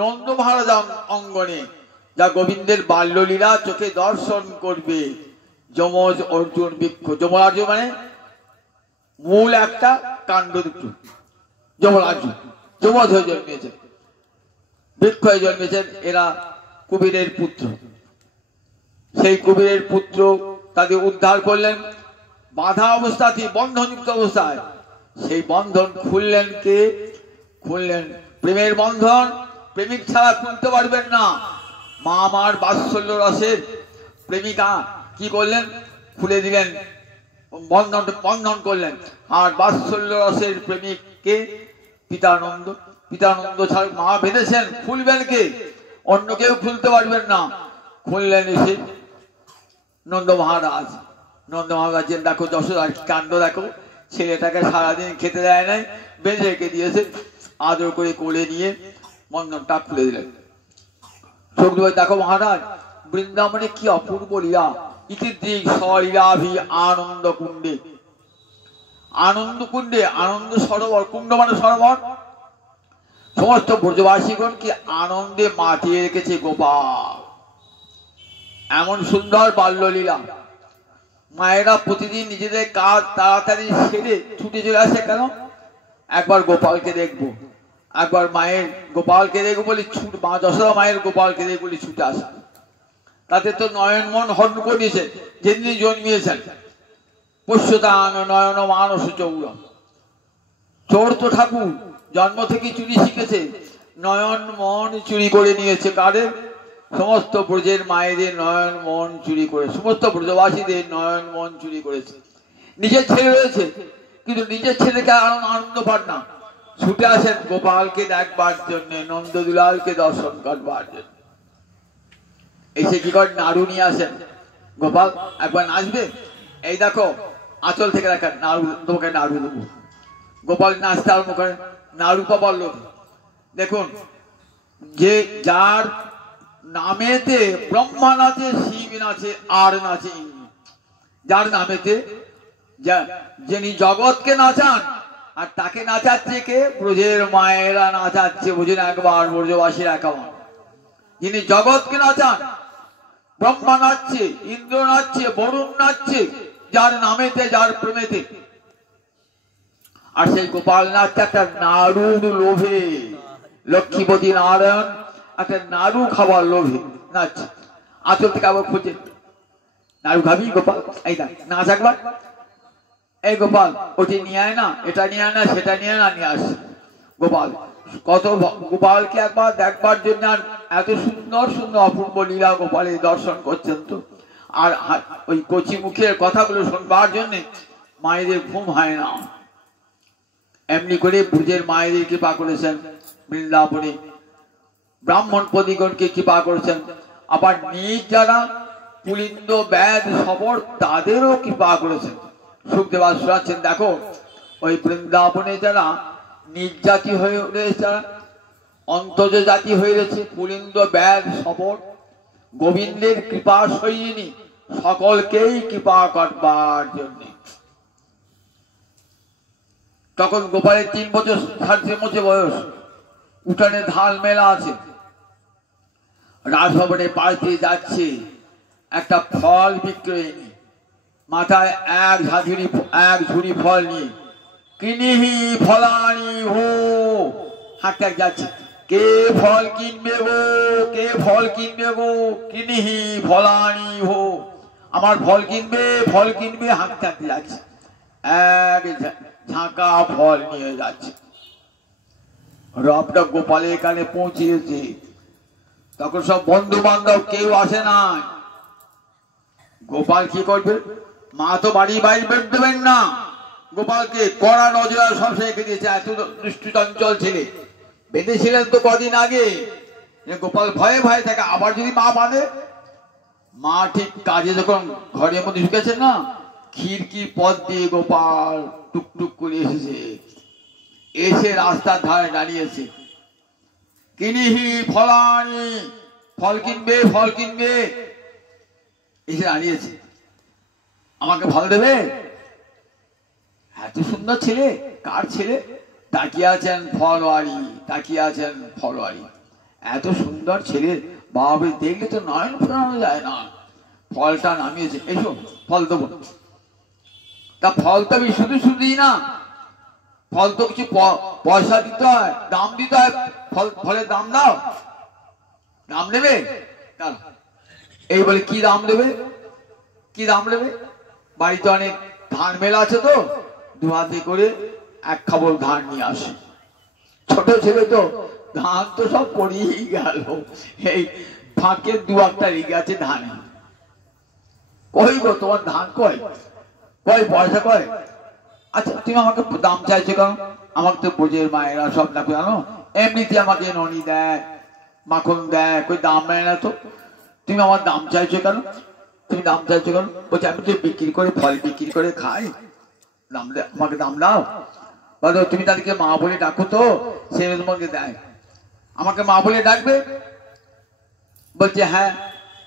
নন্দ মহারাজা অঙ্গনে, যা গোবিন্দের বাল্যলীলা চোখে দর্শন করবে যমজ অর্জুন বৃক্ষ। যমরাজ মানে মূল একটা, কাণ্ড দুটো। যমরাজ যমজ হয়ে জন্মেছেন, বৃক্ষ হয়ে জন্মেছেন, এরা কুবেরের পুত্র। সেই কুবেরের পুত্র তাদের উদ্ধার করলেন বাধা অবস্থাতে, বন্ধনযুক্ত অবস্থায়। সেই বন্ধন খুললেন কে? খুললেন প্রেমের বন্ধন। প্রেমিক ছাড়া খুলতে পারবেন না। মা আমার বাৎসল্য রসের প্রেমিকা কি করলেন? খুলে দিলেন, বন্ধন করলেন। আর বাৎসল্য রসের প্রেমিককে পিতানন্দ। পিতানন্দ ছাড়া মা বেঁধেছেন, খুলবেন কে? অন্য কেউ খুলতে পারবেন না। খুললেন এসে নন্দ মহারাজ। নন্দ মহারাজের দেখো যশোদার কাণ্ড দেখো, ছেলেটাকে সারাদিন খেতে দেয় নাই, বেঁধে রেখে দিয়েছে। আদর করে কোলে নিয়ে বন্ধনটা খুলে দিলেন। সুখদেব দেখো মহারাজ, বৃন্দাবনে কি অপূর্ব লীলা। ইতিদৃক সলীলাভি আনন্দ কুণ্ডে। আনন্দ কুণ্ডে, আনন্দ সরোবর, কুণ্ড মানে সরোবর। সমস্ত ব্রজবাসীগণ কি আনন্দে মাতিয়ে রেখেছে গোপাল। এমন সুন্দর বাল্যলীলা। মায়েরা প্রতিদিন নিজেদের কাজ তাড়াতাড়ি সেরে ছুটে চলে আসে কেন? একবার গোপালকে দেখবো, একবার মায়ের গোপালকে দেখবো বলে মা যশোদা মায়ের গোপালকে দেখবো বলে ছুটে আসে। তাতে তো নয়ন মন হরণ করেছে, যেদিন জন্মিয়েছেন পোষ্যতাং নয়ন মানস চৌর। চোর তো ঠাকুর জন্ম থেকে চুরি শিখেছে, নয়ন মন চুরি করে নিয়েছে কাদের? সমস্ত ব্রজের মায়েদের নয়ন মন চুরি করে, সমস্ত ব্রজবাসীদের নয়ন মন চুরি করেছে। নিজের ছেলে রয়েছে কিন্তু নিজের ছেলেকে আনন্দ পান না, ছুটে আসেন গোপালকে দেখবার জন্য, নন্দদুলালকে দর্শন করবার জন্য। এসে কি করে? নাড়ু নিয়ে আসেন। গোপাল একবার নাচবে? এই দেখো আঁচল থেকে দেখা নাড়ু, তোমাকে নাড়ু দেবো। গোপাল নাচতে আরম্ভ করেন, নাড়ু পাবার লোক। দেখুন, যে যার নামেতে ব্রহ্মা নাচে, শিব নাচে, আর নাচে ইন্দ্র। যার নামেতে যিনি জগৎকে নাচান, আর তাকে নাচাচ্ছে কে? ব্রজের মায়েরা নাচাচ্ছে। বুঝুন একবার, ব্রজবাসীর একাবার। যিনি জগৎকে নাচান, ব্রহ্মা নাচছে, ইন্দ্র নাচছে, বরুণ নাচছে, যার নামেতে, যার প্রেমেতে। আর সেই গোপাল নাচছে একটা নাড়ুর লোভে। লক্ষ্মীপতি নারায়ণ একটা নাড়ু খাবার লোভে নাচছে। আঁচল থেকে আবার খুঁজে, নাড়ু খাবি গোপাল? এই দেখ নাচ একবার। এই গোপাল ওটি নিয়ে আয় না, এটা নিয়ে আয় না, সেটা নিয়ে না, নিয়ে আসছে গোপাল। কত গোপালকে একবার দেখবার জন্য, আর এত সুন্দর সুন্দর অপূর্ব লীলা গোপালের দর্শন করছেন তো। আর ওই কচি মুখের কথাগুলো শুনবার জন্যে মায়েদের ঘুম হয় না। এমনি করে ব্রজের মায়েদের কৃপা করেছেন বৃন্দাবনে, ব্রাহ্মণ পদিগণকে কৃপা করেছেন। আবার নিজ যারা পুলিন্দ ব্যাধ সবর, তাদেরও কৃপা করেছেন। সুখদেবা শোনাচ্ছেন, দেখো ওই বৃন্দাবনে যারা নিজ জাতি হয়ে রয়েছে, অন্তজ জাতি হয়ে রয়েছে, পুলিন্দ ব্যাধ সবর, গোবিন্দের কৃপা সইনি সকলকেই কৃপা করবার জন্য। তখন গোপালের 3 বছর 3.5 বয়স। উঠানে ধাল মেলা আছে, রাজভবনে পাড়তে যাচ্ছে একটা ফল বিক্রয় নিয়ে, মাথায় এক ঝুড়ি ফল নিয়ে। কিনিহি ফলানি হো, হাঁটতে যাচ্ছে। কে ফল কিনবে গো, কে ফল কিনবে গো? কিনিহি ফলানি হো, আমার ফল কিনবে, ফল কিনবে, হাঁটতে হাঁটতে যাচ্ছে। এক ঝাঁকা ফল নিয়ে যাচ্ছে। রবটা গোপালের কানে পৌঁছিয়েছে। তখন সব বন্ধু বান্ধব কেউ আসে না। গোপাল কি করবে? মা তো বাড়ি বাইরে বের দেবেন না, গোপালকে কড়া নজর সব রেখে দিয়েছে। এত দৃষ্টি চঞ্চল ছেলে, বেঁধেছিলেন তো কদিন আগে। গোপাল ভয়ে ভয়ে থাকে, আবার যদি মা বাঁধে। মা ঠিক কাজে যখন ঘরের মধ্যে ঢুকেছে না, খিড়কির পথ দিয়ে গোপাল টুকটুক করে এসেছে, এসে রাস্তার ধারে দাঁড়িয়েছে। কিনিহি ফলানি, ফল কিনবে, ফল কিনবে, এসে দাঁড়িয়েছে। আমাকে ফল দেবে? এত সুন্দর ছেলে, কার ছেলে? তাকিয়ে আছেন ফলওয়ারি, তাকিয়ে আছেন ফলওয়ারি। এত সুন্দর ছেলে বাবা দেখলে তো নয়ন ফোরানো যায় না। ফলটা নামিয়েছে, এসো ফল দেবো। তা ফল তো আমি শুধু শুধুই না, ফল তো কিছু পয়সা দিতে হয়, দাম দিতে হয়। ফলের দাম দাও। দাম দেবে? এই বলে কি দাম দেবে, কি দাম দেবে? বাড়িতে অনেক ধান মেলা আছে তো, 2 হাতে করে 1 খাবল ধান নিয়ে আসে। ছোট ছেলে তো, ধান তো সব পড়েই গেল, এই ফাঁকে 2-1টা রেগে আছে ধানে। কই গো তোমার ধান কই? কই পয়সা কই? আচ্ছা তুমি আমাকে দাম চাইছো কেন? আমাকে তো ব্রজের মায়েরা সব না জানো, এমনিতে আমাকে ননি দেয়, মাখন দেয়, কই দাম নেয় না তো। তুমি আমার দাম চাইছো কেন? তুমি দাম চাইছো কেন? বলছি আমি তো বিক্রি করে, ফল বিক্রি করে খাই, দাম আমাকে দাম দাও। বলো তুমি তাদেরকে মা বলে ডাকো তো, সে তোমাকে দেয়। আমাকে মা বলে ডাকবে? বলছে হ্যাঁ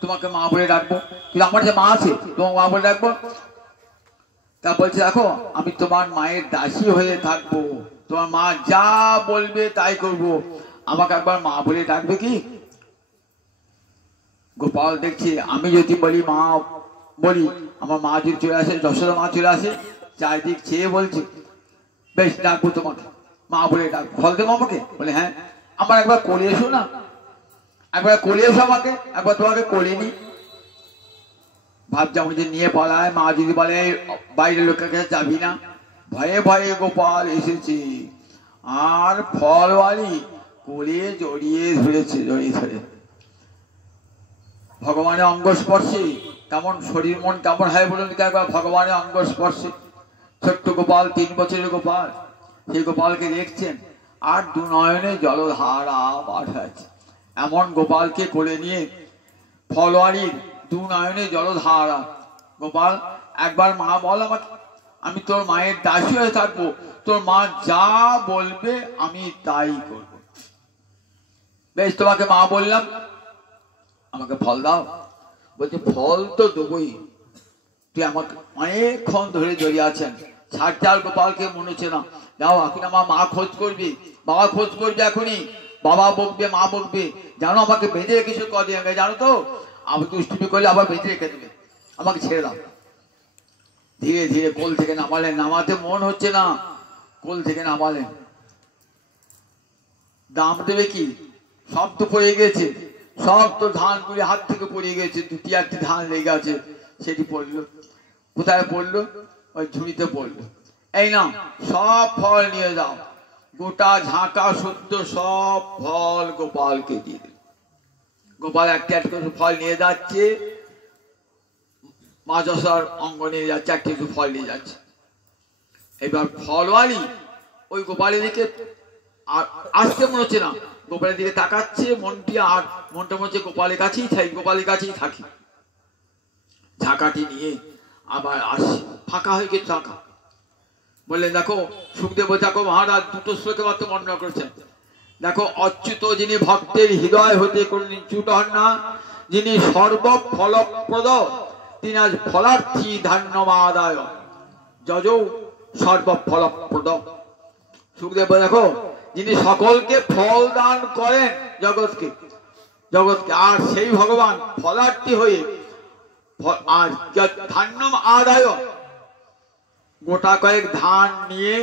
তোমাকে মা বলে ডাকবো, কিন্তু আমার যে মা আছে তোমার মা বলে ডাকবো। তা বলছে দেখো আমি তোমার মায়ের দাসী হয়ে থাকবো, তোমার মা যা বলবে তাই করবো, আমাকে একবার মা বলে ডাকবে কি? গোপাল দেখছে আমি যদি বলি মা বলি আমার মা যদি চলে আসে, যশোদা মা চলে আসে, চারিদিক চেয়ে বলছে বেশ ডাকবো তোমাকে, মা বলে ডাক, ফল দেবো আমাকে? বলে হ্যাঁ। আমার একবার কোলে এসো না, একবার কোলে এসো আমাকে, একবার তোমাকে কোলে নি। ভাবছি আমাকে নিয়ে পালায়, মা যদি বলে বাইরের লোকের কাছে যাবি না, ভয়ে ভয়ে গোপাল এসেছে, আর ফলওয়ালি কোলে জড়িয়ে ধরেছে, জড়িয়ে ধরে ভগবানের অঙ্গ স্পর্শে কেমন শরীর মন কেমন হয় বলুন একবার, ভগবানের অঙ্গ স্পর্শে। ছোট্ট গোপাল, 3 বছরের গোপাল, সেই গোপালকে দেখছেন আর দু নয়নে জলধারা বার হয়েছে। এমন গোপালকে কোলে নিয়ে ফলওয়ারির দু নয়নে জলধারা। গোপাল একবার মা বল আমাকে, আমি তোর মায়ের দাসী হয়ে থাকবো, তোর মা যা বলবে আমি তাই করব। বেশ তোমাকে মা বললাম, আমাকে ফল দাও। বলছে ফল তো দেবই, তুই আমাকে অনেকক্ষণ ধরে জড়িয়ে আছেন, ছাড়তে আর গোপালকে মনে হচ্ছে না। যাও এখন আমার মা খোঁজ করবে, বাবা খোঁজ করবে, এখনই বাবা বকবে, মা বকবে, জানো আমাকে বেঁধে রেখেছো কদিন আগে, জানো তো, আবার দুষ্টুমি করলে আবার বেঁধে রেখে দেবে, আমাকে ছেড়ে দাও। ধীরে ধীরে কোল থেকে নামালেন, নামাতে মন হচ্ছে না, কোল থেকে নামালেন। দাম দেবে কি, সব তো পড়ে গেছে, সব তো ধানগুলি হাত থেকে পড়ে গেছে, 2-1টি ধান লেগে আছে, সেটি পড়লো। কোথায় পড়লো? ওই ঝুড়িতে পড়লো। এই না, সব ফল নিয়ে যাও। গোটা ঝাঁকা শুদ্ধ সব ফল গোপালকে দিয়ে দিল। গোপাল একটা একটা করে ফল নিয়ে যাচ্ছে, মা যশোদার অঙ্গ নিয়ে যাচ্ছে, একটা একটু ফল নিয়ে যাচ্ছে। এবার ফলওয়ালি ওই গোপালের দিকে আর আসতে মনে হচ্ছে না, গোপালের দিকে তাকাচ্ছে, মনটি আর মনটা মনে হচ্ছে গোপালের কাছেই থাকি, গোপালের কাছেই থাকি। ঝাঁকাটি নিয়ে আবার আসি, ফাঁকা হয়ে গেছে ঝাঁকা। বললেন দেখো সুখদেব, দেখো মহারাজ দুটো শ্লোকে মাত্র বর্ণনা করেছেন। দেখো অচ্যুত যিনি ভক্তের হৃদয় হতে কোনদিন চ্যুত হন না, যিনি সর্বফলপ্রদ, তিনি আজ ফলার্থী ধান্যবাদায় যজৌ সর্বফলপ্রদ। সুখদেব দেখো যিনি সকলকে ফল দান করেন, জগৎকে, আর সেই ভগবান ফলার্থী হয়ে আর ধান্য আদায়, গোটা কয়েক ধান নিয়ে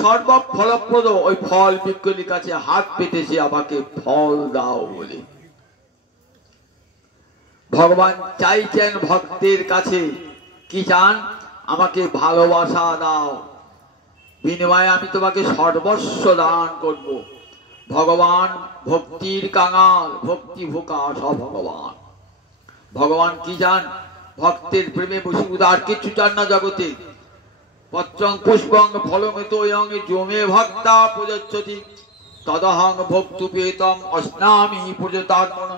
সর্বফলপ্রদ ওই ফল বিক্রয়ের কাছে হাত পেতেছে, আমাকে ফল দাও বলে। ভগবান চাইছেন ভক্তের কাছে কি চান? আমাকে ভালোবাসা দাও, বিনিময়ে আমি তোমাকে সর্বস্ব দান করব। ভগবান ভক্তির কাঙাল, ভক্তি ভোকা সব ভগবান। ভগবান কি চান? ভক্তের প্রেমে বসীভূত, আর কিছু চান না জগতে। পত্রং পুষ্পং ফলমিত জমে ভক্তা প্রযচ্ছতি তদহং ভক্তুপেতম অস্নামি প্রযতাত্মন।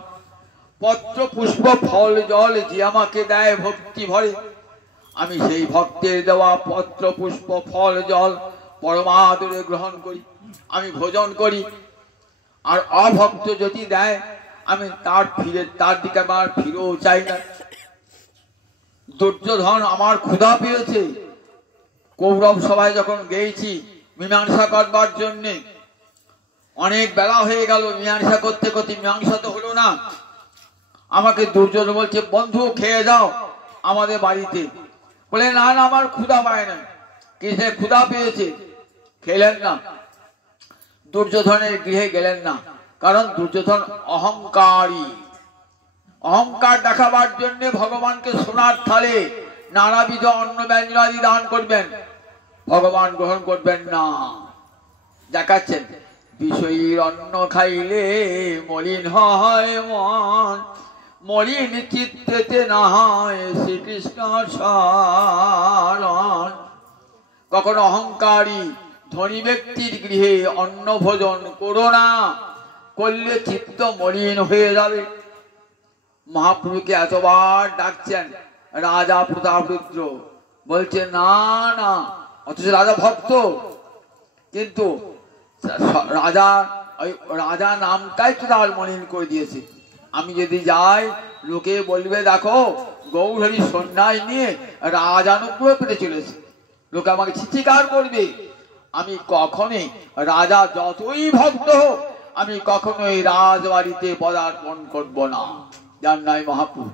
পত্র পুষ্প ফল জল যে আমাকে দেয় ভক্তি ভরে, আমি সেই ভক্তের দেওয়া পত্র পুষ্প ফল জল পরমাদরে গ্রহণ করি, আমি ভোজন করি। আর অভক্ত যদি দেয় আমি তার দিকে আমার ফিরেও চাই না। দুর্যোধন আমার ক্ষুধা পেয়েছে, কৌরব সভায় যখন গেছি মীমাংসা করবার জন্যে, অনেক বেলা হয়ে গেল, মীমাংসা করতে করতে মীমাংসা তো হলো না। আমাকে দুর্যোধন বলছে বন্ধু খেয়ে যাও আমাদের বাড়িতে। বলে না না, আমার ক্ষুধা পায় না। কিসে ক্ষুধা পেয়েছে? খেলেন না, দুর্যোধনের গৃহে গেলেন না, কারণ দুর্যোধন অহংকারী। অহংকার দেখাবার জন্য ভগবানকে সোনার থালে নানাবিধ অন্ন ব্যঞ্জনাদি দান করবেন, ভগবান গ্রহণ করবেন না। দেখাচ্ছেন বিষয়ীর অন্ন খাইলে মলিন হয় মন, মলিন চিত্তেতে না হয় শ্রীকৃষ্ণ শরণ। কখনো অহংকারী ধনী ব্যক্তির গৃহে অন্ন ভোজন করো না, করলে চিত্ত মলিন হয়ে যাবে। মহাপ্রভুকে এতবার ডাকছেন রাজা প্রতাপরুদ্র, বলছে না না, অথচ রাজা ভক্ত, কিন্তু রাজা নামটাই তো তার মলিন করে দিয়েছে। আমি যদি যাই লোকে বলবে দেখো গৌরহরি সন্ন্যাস নিয়ে রাজানুগ্রহ পেতে চলেছে, লোকে আমাকে ছিচিকার করবে। আমি কখনোই, রাজা যতই ভক্ত হোক, আমি কখনোই রাজবাড়িতে পদার্পণ করব না। যার নাই মহাপ্রভু।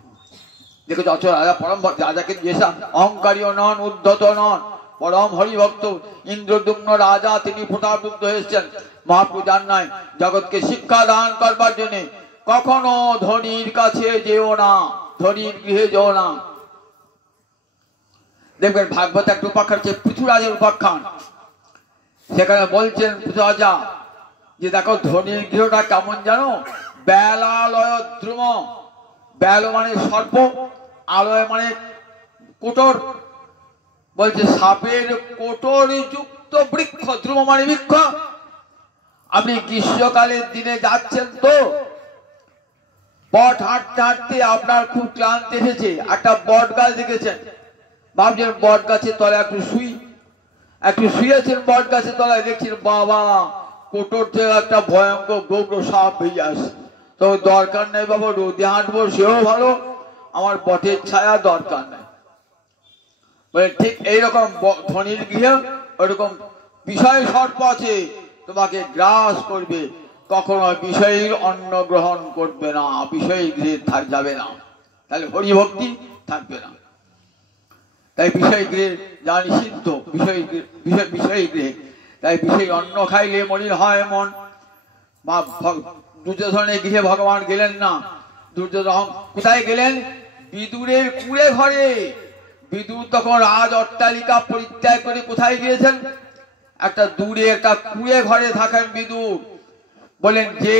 দেখো যত রাজা পরম রাজাকে জিজ্ঞাসা, অহংকারীও নন, উদ্ধত নন, পরম হরিভক্ত ইন্দ্রদুম্ন রাজা, তিনি প্রতাপযুক্ত হয়েছেন। মহাপ্রভু জান নাই জগৎকে শিক্ষা দান করবার জন্য কখনো ধনীর কাছে যেও না, ধনীর গৃহে যেও না। দেখবেন ভাগবত একটা উপাখ্যান হচ্ছে পৃথুরাজের উপাখ্যান। সেখানে বলছেন পৃথুরাজা যে দেখো ধনীর গৃহটা কেমন জানো, বেলালয় দ্রুম, বেল মানে সর্প, আলয় মানে কোটর, বলছে সাপের কোটর যুক্ত বৃক্ষ, দ্রুম মানে বৃক্ষ। আপনি গ্রীষ্মকালের দিনে যাচ্ছেন তো পথ হাঁটতে হাঁটতে আপনার খুব ক্লান্তি এসেছে, একটা বট গাছ দেখেছেন, ভাবছেন বট গাছের তলায় একটু শুয়েছেন, বট গাছের তলায় দেখছেন বাবা কোটর থেকে একটা ভয়ঙ্কর গৌর সাপ বেরিয়ে আসে। তো দরকার নেই বাবা, রোদে হাঁটবো সেও ভালো, আমার বটের ছায়া দরকার নেই। বলে ঠিক এইরকম ধনীর গৃহে ওরকম বিষয় সর্প আছে, তোমাকে গ্রাস করবে, কখনো বিষয়ের অন্ন গ্রহণ করবে না, বিষয় গৃহে যাবে না, তাহলে হরিভক্তি থাকবে না। তাই বিষয় গৃহে যা নিষিদ্ধ, বিষয় গৃহে, তাই বিষয় অন্ন খাইলে মলিন হয় মন। বা দুর্যোধনের গৃহে ভগবান গেলেন না, দুর্যোধন কোথায় গেলেন, বিদুরের কুড়ে ঘরে। বিদুর তখন রাজ অট্টালিকা পরিত্যাগ করে কোথায় গিয়েছেন, একটা দূরে একটা কুড়ে ঘরে থাকেন বিদুর। বলেন যে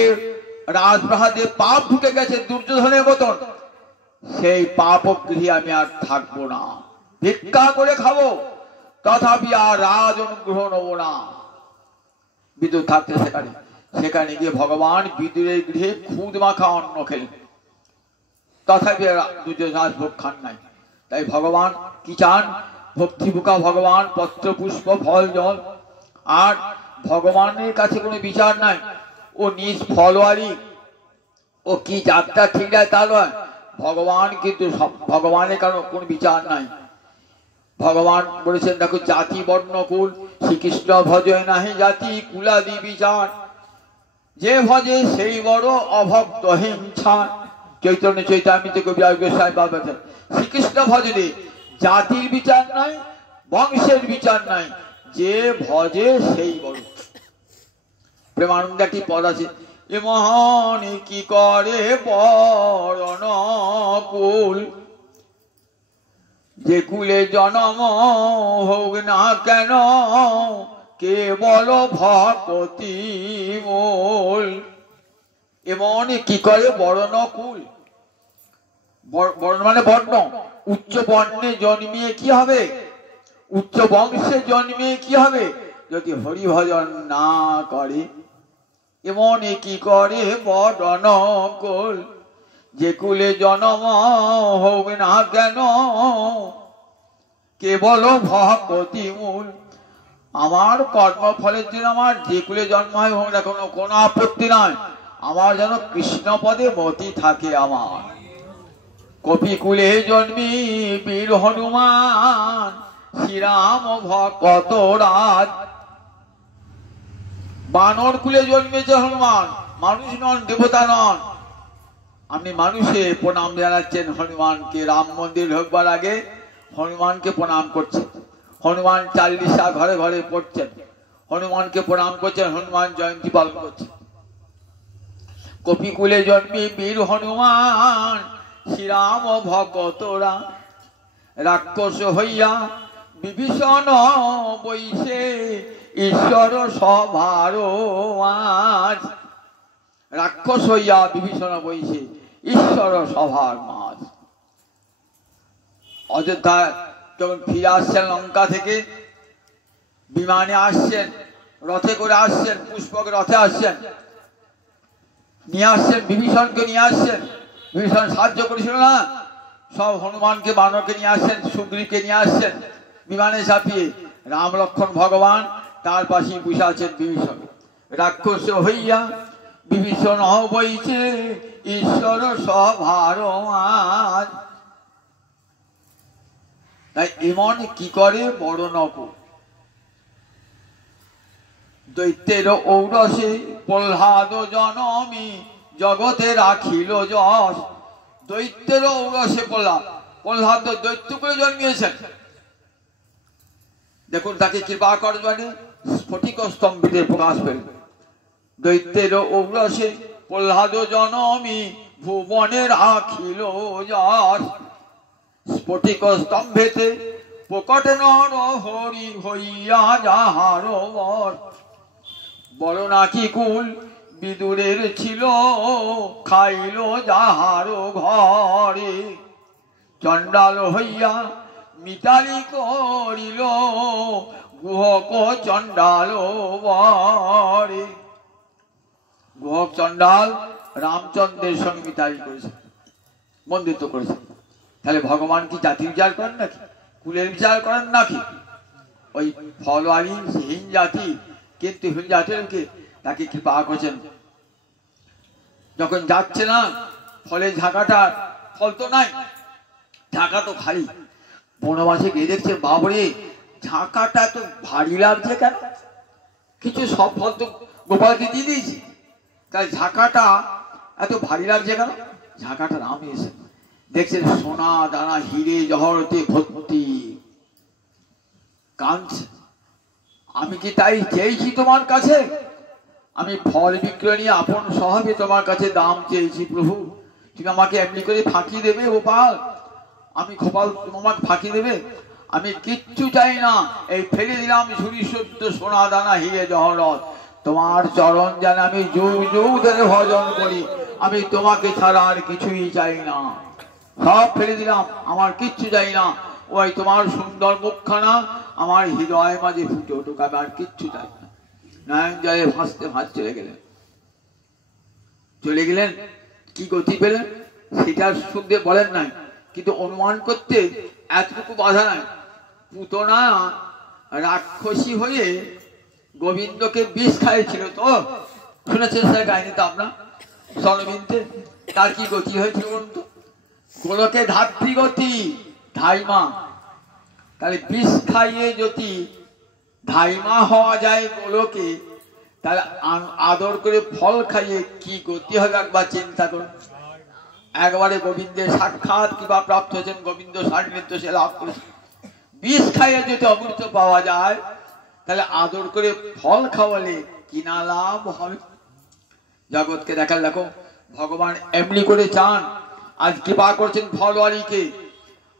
রাজপ্রাসাদে পাপ ঢুকে গেছে দুর্যোধনের মতন, সেই পাপ গৃহে আমি আর থাকবো না, ভিক্ষা করে খাবো, তথাপি আর রাজ অনুগ্রহ নেব না। বিদুর থাকতে সেখানে গিয়ে ভগবান বিদুরের গৃহে খুদ মাখা অন্ন খেলেন, তথাপি দুর্যোধন ভোগ খান নাই। তাই ভগবান কি চান, ভক্তিভুকা ভগবান, পত্র পুষ্প ফল জল। আর ভগবানের কাছে কোনো বিচার নাই, ও নিজ ফলওয়ারি, ও কি যাত্রা ঠিক নাই তা নয়, ভগবান কিন্তু ভগবানের কারণ কোনো বিচার নাই। ভগবান বলেছেন দেখো জাতি বর্ণ কুল, শ্রীকৃষ্ণ ভজে নাহি জাতি কুলাদি বিচার, যে ভজে সেই বড় অভক্ত হিংসা। চৈতন্য চৈতামৃত কবিরাজ গোস্বামী বাবা বলেছেন শ্রীকৃষ্ণ ভজনে জাতির বিচার নাই, বংশের বিচার নাই, যে ভজে সেই বড়। প্রেমানন্দ একটি পদ আছে, এ মহান কি করে বরণ কুল, যে কুলে জন্ম হোক না কেন কেবল ভক্তি মূল। এমন কি করে বর্ণ কুল, বর্ণ মানে বর্ণ, উচ্চ বর্ণে জন্মিয়ে কি হবে, উচ্চ বংশে জন্মিয়ে কি হবে, যদি হরি ভজন না করে। এমন কি করে বর্ণ কুল, যে কুলে জন্ম হোক না কেন কেবল ভক্তি মূল। আমার কর্মফলের জন্য আমার যে কুলে জন্ম হয় হোক না কোনো আপত্তি নয়, আমার যেন কৃষ্ণ পদে মতি থাকে। আমার কপিকুলে জন্মি বীর হনুমান, শ্রীরাম ভক্ত রাজ। বানর কুলে জন্মেছে হনুমান, মানুষ নন, দেবতা নন। আপনি মানুষে প্রণাম জানাচ্ছেন হনুমানকে, রাম মন্দির ঢোকবার আগে হনুমানকে প্রণাম করছেন, হনুমান চালিশা ঘরে ঘরে পড়ছেন, হনুমানকে প্রণাম করছেন, হনুমান জয়ন্তী পালন করছেন। কপিকুলে জন্মি বীর হনুমান, শ্রীরাম ভক্তরা। রাক্ষস হইয়া বিভীষণ বৈশে ঈশ্বর সভার মাঝ। রাক্ষস হইয়া বিভীষণ বৈশে ঈশ্বর সভার মাঝ। অযোধ্যা যখন ফিরে আসছেন লঙ্কা থেকে, বিমানে আসছেন, রথে করে আসছেন, পুষ্পক রথে আসছেন, নিয়ে আসছেন বিভীষণকে, নিয়ে আসছেন। বিভীষণ সাহায্য করেছিল না, সব হনুমানকে বানরকে নিয়ে আসছেন, সুগ্রীবকে নিয়ে আসছেন বিমানে চাপিয়ে। রাম লক্ষ্মণ ভগবান তার পাশেই বসে আছেন বিভীষণ। রাক্ষস হইয়া বিভীষণ বইছে ঈশ্বর সভার মাঝ। তাই এমন কি করে বড় নকুল, দৈত্যের ঔরসে প্রহ্লাদ জনমী জগতে রাখিল যশ। দৈত্যের ঔরসে প্রহ্লাদ, প্রহ্লাদ দৈত্য করে জন্মিয়েছেন। দেখুন তাকে কৃপা করবানে স্ফটিক স্তম্ভিতে প্রকাশ পেল। দৈত্যের ঔরসে প্রহ্লাদ জনমী ভুবনে রাখিল যশ। স্ফটিক স্তম্ভেতে প্রকট নর হরি হইয়া যাহার বর। বড় নাকি কুল বিদুরের ছিল খাইল যাহার ঘরে। চণ্ডাল হইয়া মিতালি করিল গুহক চণ্ডাল বরে। গুহক চণ্ডাল রামচন্দ্রের সঙ্গে মিতালি করেছে, বন্দিত্ব করেছে। তাহলে ভগবান কি জাতি বিচার করেন নাকি, কুলের বিচার করেন নাকি? ওই ফলওয়ালি হীন জাতি, কিন্তু হীন জাতিকে তাকে কৃপা করেছেন। যখন যাচ্ছে না ফলে ঝাঁকাটা, ফল তো নাই, ঝাঁকা তো খালি। বনবাসে গিয়ে দেখছে বাবরে ঝাঁকাটা তো ভারী লাগছে কেন, কিছু সব ফল তো গোপালকে দিয়ে দিয়েছি, তাই ঝাঁকাটা এত ভারী লাগছে কেন? ঝাঁকাটা নামে এসে দেখছেন সোনা দানা হিরে জহরতে ভর্তি। কাঁদছে, আমি কি তাই চেয়েছি তোমার কাছে? আমি ফল বিক্রয় নিয়ে আপন স্বভাবে তোমার কাছে দাম চেয়েছি প্রভু, তুমি আমাকে এমনি করে ফাঁকি দেবে গোপাল? আমি গোপাল তোমাকে ফাঁকি দেবে? আমি কিচ্ছু চাই না, এই ফেলে দিলাম ঝুড়ি শুদ্ধ সোনা দানা হিরে জহরত। তোমার চরণ যেন আমি যুগ যুগ ধরে ভজন করি, আমি তোমাকে ছাড়া আর কিছুই চাই না। সব ফেলে দিলাম, আমার কিচ্ছু চাই না। ওই তোমার সুন্দর মুখখানা আমার হৃদয় মাঝে ফুটে উঠুক, আমি আর কিচ্ছু চাই না। নয়ন জলে ভাসতে ভাস চলে গেলেন। চলে গেলেন, কি গতি পেলেন সেটা শুনতে বলেন নাই, কিন্তু অনুমান করতে এতটুকু বাধা নাই। পুতনা রাক্ষসী হয়ে গোবিন্দকে বিষ খাইয়েছিল, তো শুনেছেন স্যার কাহিনী তো আপনার সনবিন্দে। তার কি গতি হয়েছিল বলুন তো? গোলকে ধাত্রী গতি ধাইমা। তাহলে বিষ খাইয়ে যদি ধাইমা হওয়া যায় গোলকে, তাহলে আদর করে ফল খাইয়ে কি গতি হবে একবার চিন্তা করুন। একবারে গোবিন্দের সাক্ষাৎ কিবা প্রাপ্ত হয়েছেন, গোবিন্দ সান্নিধ্য সে লাভ করেছেন। বিষ খাইয়ে যদি অমৃত পাওয়া যায়, তাহলে আদর করে ফল খাওয়ালে কিনা লাভ হবে? জগৎকে দেখাল, দেখো ভগবান এমনি করে চান। আজ কৃপা করছেন ফলওয়ালিকে,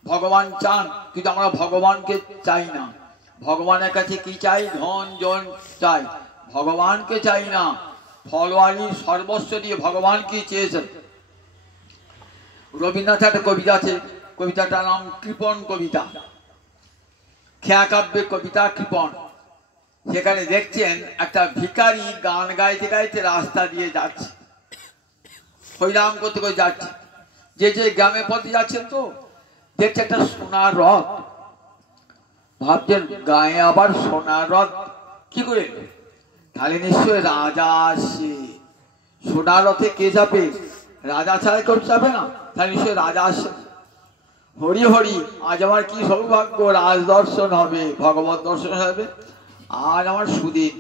ভগবান চান, কিন্তু আমরা ভগবানকে চাই না। ভগবানের কাছে কি চাই? ধন জন চাই, ভগবানকে চাই না। ফলওয়ালি সর্বস্ব দিয়ে ভগবান কি চেয়েছেন? রবীন্দ্রনাথ একটা কবিতা আছে, কবিতাটার নাম কৃপণ কবিতা, খেয়া কাব্যের কবিতা কৃপণ। সেখানে দেখছেন একটা ভিখারি গান গাইতে গাইতে রাস্তা দিয়ে যাচ্ছে, হরিনাম করতে করে যাচ্ছে। যে যে গ্রামের পথে যাচ্ছেন তো দেখছে একটা সোনার রথ। ভাবছেন গায়ে আবার সোনার রথ কি করে? তাহলে নিশ্চয় রাজা আসে। সোনার রথে কে যাবে? রাজা ছাড়া কেউ যাবে না, তাহলে নিশ্চয় রাজা আসে। হরি হরি, আজ আমার কি সৌভাগ্য, রাজ দর্শন হবে, ভগবত দর্শন হবে। আজ আমার সুদিন,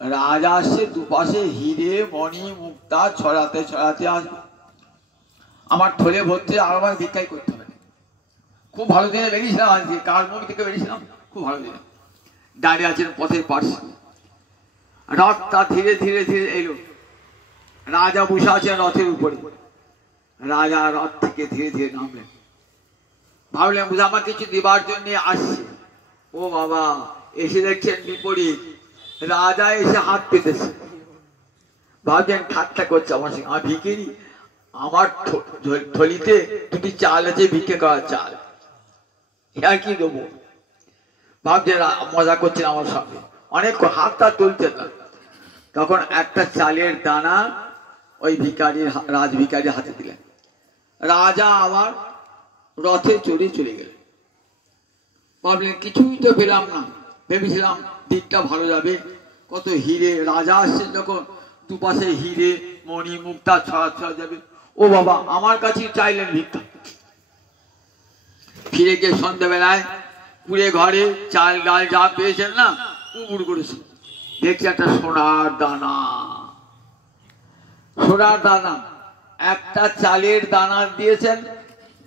রাজা আসছে, দুপাশে হিরে মণি মুক্তা ছড়াতে ছড়াতে আসবে। আমার থলে ভর্তি আর আমার ভিক্ষাই করতে হবে। খুব ভালো দিনে বেরিয়েছিলাম আজকে, কার মুখ থেকে বেরিয়েছিলাম, খুব ভালো দিনে। দাঁড়িয়ে আছেন পথের পাশে, রথটা ধীরে ধীরে ধীরে এলো। রাজা বসে আছেন রথের উপরে। রাজা রথ থেকে ধীরে ধীরে নামলেন। ভাবলেন বুঝে আমার কিছু দেবার জন্য আসছে। ও বাবা, এসে দেখছেন বিপরীত, রাজা এসে হাত পেতেছে। ভাবছেন ঠাট্টা করছে আমার সঙ্গে, আমি ভিখিরি, আমার থলিতে দুটি চাল আছে, ভিক্ষে করার চাল, আর কি দেবো? ভাবছেন মজা করছেন আমার সঙ্গে, অনেক হাতটা তুলছেন না। তখন একটা চালের দানা ওই ভিখারির, রাজ ভিখারির হাতে দিলেন। রাজা আবার রথে চড়ে চলে গেলেন। ভাবলেন কিছুই তো পেলাম না, ভেবেছিলাম দিকটা ভালো যাবে, কত হিরে, রাজা আসছেন যখন দুপাশে হিরে মণি মুক্তা ছড়া ছড়া যাবে। ও বাবা, আমার কাছে চাইলেন ভিক্ষা। ফিরে গিয়ে সন্ধ্যাবেলায় পুড়ে ঘরে চাল ডাল যা পেয়েছেন না উবুড় করেছেন। দেখছি একটা সোনার দানা, সোনার দানা, একটা চালের দানা দিয়েছেন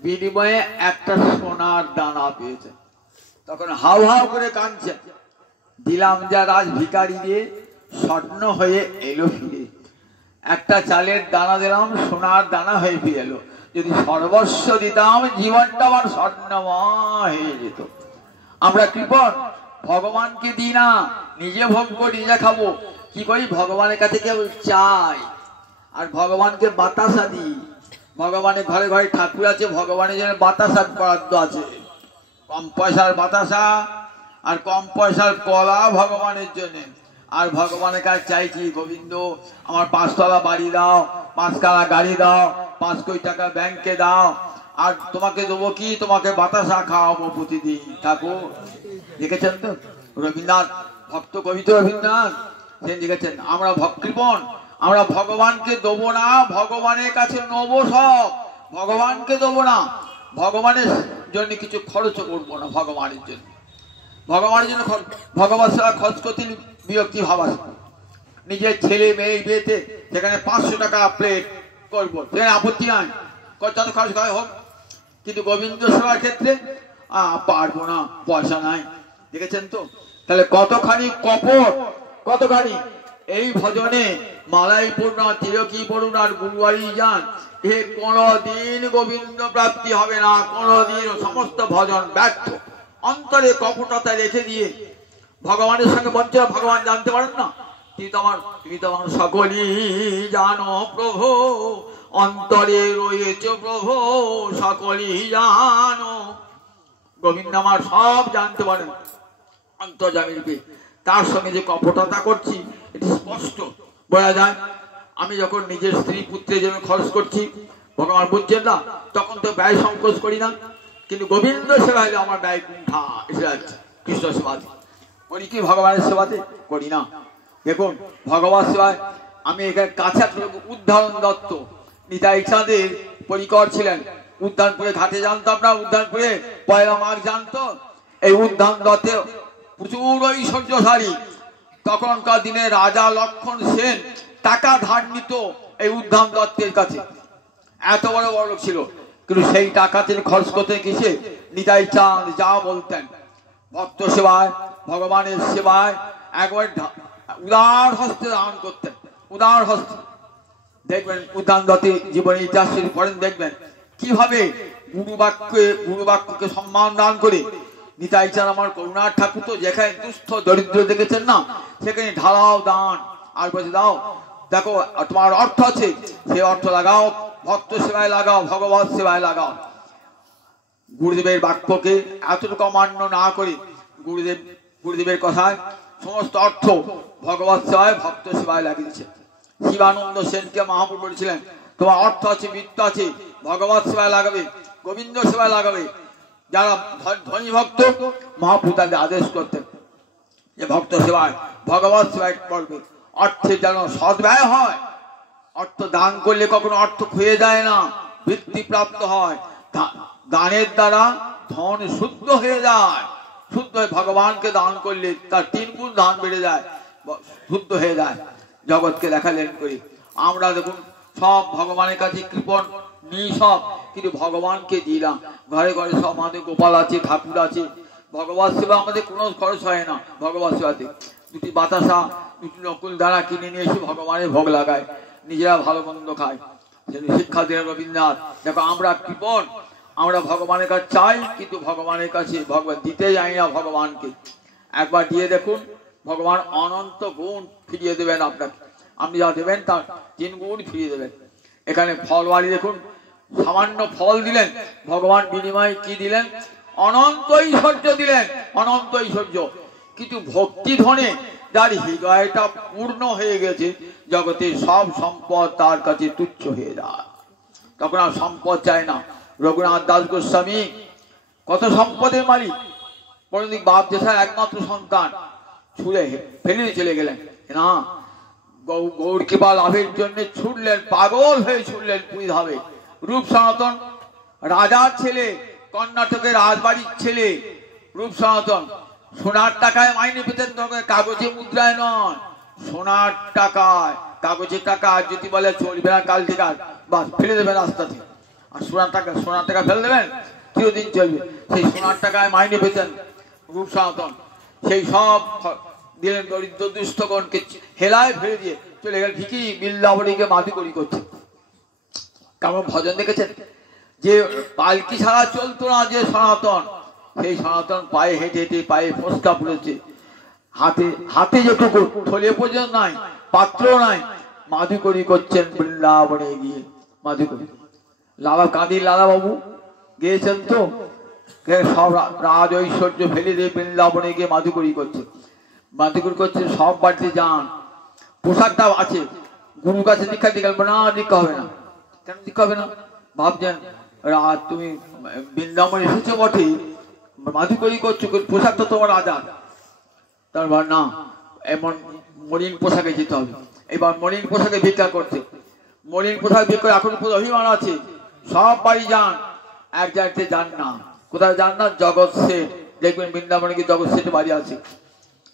বিনিময়ে একটা সোনার দানা পেয়েছেন। তখন হাউ হাউ করে কাঁদছেন, দিলাম যা রাজ ভিখারি দিয়ে, স্বর্ণ হয়ে এলো ফিরে। একটা চালের দানা দিলাম, সোনার দানা হয়ে ফিরে এলো। যদি সর্বস্ব দিতাম, জীবনটা আমার স্বর্ণময় হয়ে যেত। আমরা কৃপণ, ভগবানকে দিই না, নিজে ভোগ করি, নিজে খাবো। কি করি? ভগবানের কাছে কেবল চাই, আর ভগবানকে বাতাসা দিই। ভগবানের ঘরে ঘরে ঠাকুর আছে, ভগবানের জন্য বাতাসার বরাদ্দ আছে। কম পয়সার বাতাসা আর কম পয়সার কলা ভগবানের জন্য। আর ভগবানের কাছে চাইছি, গোবিন্দ আমার 5 তলা বাড়ি দাও, 5 কালা গাড়ি দাও, 5 কোটি টাকা ব্যাংকে দাও, আর তোমাকে দেবো কি? তোমাকে বাতাসা খাওয়াবো প্রতিদিন। ঠাকুর দেখেছেন তো, রবীন্দ্রনাথ, ভক্ত কবি তো রবীন্দ্রনাথ, সে লিখেছেন আমরা ভক্তিপণ, আমরা ভগবানকে দেবো না, ভগবানের কাছে নেবো সব। ভগবানকে দেবো না, ভগবানের জন্য কিছু খরচ করবো না। ভগবানের জন্য, ভগবানের জন্য ভগবান সেবা খরচ করতে বিরক্তি ভাব আসে। নিজের ছেলে মেয়ে বিয়েতে সেখানে 500 টাকা প্লেট করবো, সেখানে আপত্তি নাই, যত খরচ করে হোক। কিন্তু গোবিন্দ সেবার ক্ষেত্রে পারবো না, পয়সা নাই। দেখেছেন তো, তাহলে কতখানি কপট, কতখানি। এই ভজনে মালাই পড়ুন, তিলকি পড়ুন আর গুরুবাড়ি যান, এ কোনদিন গোবিন্দ প্রাপ্তি হবে না, কোনদিন। সমস্ত ভজন ব্যর্থ। অন্তরে কপটতা রেখে দিয়ে ভগবানের সঙ্গে বঞ্চনা, ভগবান জানতে পারেন না। তুমি তো আমার সকলই জানো প্রভু, অন্তরে রয়েছে প্রভু, সকলই জানো। গোবিন্দ আমার সব জানতে পারেন, অন্তর্যামী রূপে। তার সঙ্গে যে কপটতা করছি, এটি স্পষ্ট বোঝা যায়। আমি যখন নিজের স্ত্রী পুত্রের জন্য খরচ করছি, ভগবান বুঝছেন না, তখন তো ব্যয় সংকোচ করি না। কিন্তু গোবিন্দ সেবা হলে আমার ব্যয় কুণ্ঠা এসে যাচ্ছে। কৃষ্ণ সেবাতে করি কি? ভগবানের সেবাতে করি না। দেখুন, ভগবান সেবায় আমি এখানে কাছে উদ্ধারণ দত্ত নিতাই চাঁদের পরিকর ছিলেন। উদ্যানপুরে ঘাটে জানতাম না, উদ্যানপুরে পয়লা মাঘ জানতো। এই উদ্যান দত্তে প্রচুর ঐশ্বর্যশালী। তখনকার দিনে রাজা লক্ষণ সেন টাকা ধার নিত এই উদ্যান দত্তের কাছে, এত বড় বড় লোক ছিল। কিন্তু সেই টাকা তিনি খরচ করতেন কিসে? নিতাই চাঁদ যা বলতেন, ভক্ত সেবায়, ভগবানের সেবায় একবার উদার হস্তে দান করতেন, উদার হস্তে। দেখবেন উদ্যান দত্তের জীবনের ইতিহাস পড়েন, দেখবেন কিভাবে গুরু বাক্যকে সম্মান দান করে নিতাই চাঁদ আমার করুণার ঠাকুর তো যেখানে দুস্থ দরিদ্র দেখেছেন না, সেখানে ঢালাও দান। আর বলছে দাও, দেখো তোমার অর্থ আছে, সেই অর্থ লাগাও, ভক্ত সেবায় লাগাও, ভগবত সেবায় লাগাও। গুরুদেবের বাক্যকে এতটুকু অমান্য না করে গুরুদেবের কথায় সমস্ত অর্থ ভগবত সেবায়, ভক্ত সেবায় লাগিয়েছে। শিবানন্দ সেনকে মহাপ্রভু বলেছিলেন, তোমার অর্থ আছে, বৃত্ত আছে, ভগবত সেবায় লাগাবে, গোবিন্দ সেবায় লাগাবে। যারা ধনী ভক্ত, মহাপ্রভু তাদের আদেশ করতেন যে ভক্ত সেবায়, ভগবত সেবায় করবে। অর্থে যেন সদ্ব্যয় হয়। অর্থ দান করলে কখনো অর্থ ক্ষয়ে যায় না, বৃদ্ধি প্রাপ্ত হয়। দানের দ্বারা ধন শুদ্ধ হয়ে যায়। শুদ্ধ হয়ে ভগবানকে দান করলে তার 3 গুণ দান বেড়ে যায়, শুদ্ধ হয়ে যায়। জগৎকে দেখালেন করি আমরা দেখুন সব ভগবানের কাছে কৃপণ সব, কিন্তু ভগবানকে দিলাম। ঘরে ঘরে সব আমাদের গোপাল আছে, ঠাকুর আছে। ভগবত সেবা আমাদের কোনো খরচ হয় না। ভগবত সেবাতে 2টি বাতাসা, 2টি নকুল দ্বারা কিনে নিয়ে এসে ভগবানের ভোগ লাগায়, নিজেরা ভালো মন্দ খায়। শিক্ষা দেন রবীন্দ্রনাথ। দেখো আমরা কৃপণ, আমরা ভগবানের কাছে চাই, কিন্তু ভগবানের কাছে ভগবান দিতে যাই না। ভগবানকে একবার দিয়ে দেখুন, ভগবান অনন্ত গুণ ফিরিয়ে দেবেন আপনাকে। আপনি যা দেবেন তার 3 গুণ ফিরিয়ে দেবেন। এখানে ফল বাড়ি দেখুন, সামান্য ফল দিলেন, ভগবান বিনিময়ে কি দিলেন? অনন্ত ঐশ্বর্য দিলেন, অনন্ত ঐশ্বর্য। কিন্তু ভক্তি ধনে যার হৃদয়টা পূর্ণ হয়ে গেছে, জগতের সব সম্পদ তার কাছে তুচ্ছ হয়ে যায়, তখন আর সম্পদ চায় না। রঘুনাথ দাস গোস্বামী কত সম্পদের মালিক, পরদিক বাপ জেঠার একমাত্র সন্তান, ছুড়ে ফেলে চলে গেলেন না, গৌর কৃপা লাভের জন্য ছুটলেন, পাগল হয়ে ছুটলেন পুরী ধামে। রূপ সনাতন রাজার ছেলে, কর্ণাটকের রাজবাড়ির ছেলে রূপ সনাতন, সোনার টাকায় মাইনে পেতেন, কাগজে মুদ্রায় নয়, সোনার টাকায়। কাগজের টাকা যদি বলে চলবে না কাল থেকে, বাস ফেলে দেবেন রাস্তা থেকে। আর সোনার টাকা ফেলে দেবেন, চিরদিন চলবে। সেই সোনার টাকায় মাইনে পেতেন রূপ সনাতন, সেই সব দিলেন দরিদ্র দুস্থগণকে হেলায় ফেলে দিয়ে চলে গেলেন। ঠিকই বৃন্দাবনীকে মাধুকরী করছে। কেমন ভজন দেখেছেন? যে পালকি ছাড়া চলতো না যে সনাতন, সেই সনাতন পায়ে হেঁটে হেঁটে পায়ে ফসকা পড়েছে, হাতে যেটুকু থলে পর্যন্ত নাই, পাত্র নাই, মাধুকরী করছেন বৃন্দাবনে গিয়ে। মাধুকরী লালা কাঁদির লালা বাবু গিয়েছেন তো, সব রাজ ঐশ্বর্য ফেলে দিয়ে বৃন্দাবনে গিয়ে মাধুকরী করছে। মাধুকরী করছে, সব বাড়িতে যান, পোশাকটা আছে, গুরুর কাছে দীক্ষা দিয়ে গেল না, দীক্ষা হবে না। কেন দীক্ষা হবে না? ভাবছেন রাত তুমি বৃন্দাবনে এসেছো বটে, মাধুকরী করছো, পোশাক তো তোমার আজাদ। তারপর না, এমন মলিন পোশাকে যেতে হবে। এবার মলিন পোশাকে ভিক্ষা করছে, মলিন পোশাক ভিক্ষা। এখন অভিমান আছে, সব বাড়ি যান, এক জায়গাতে যান না। কোথায় যান না? জগৎ শেঠ, দেখবেন বৃন্দাবনে কি জগৎ শেঠ বাড়ি আছে,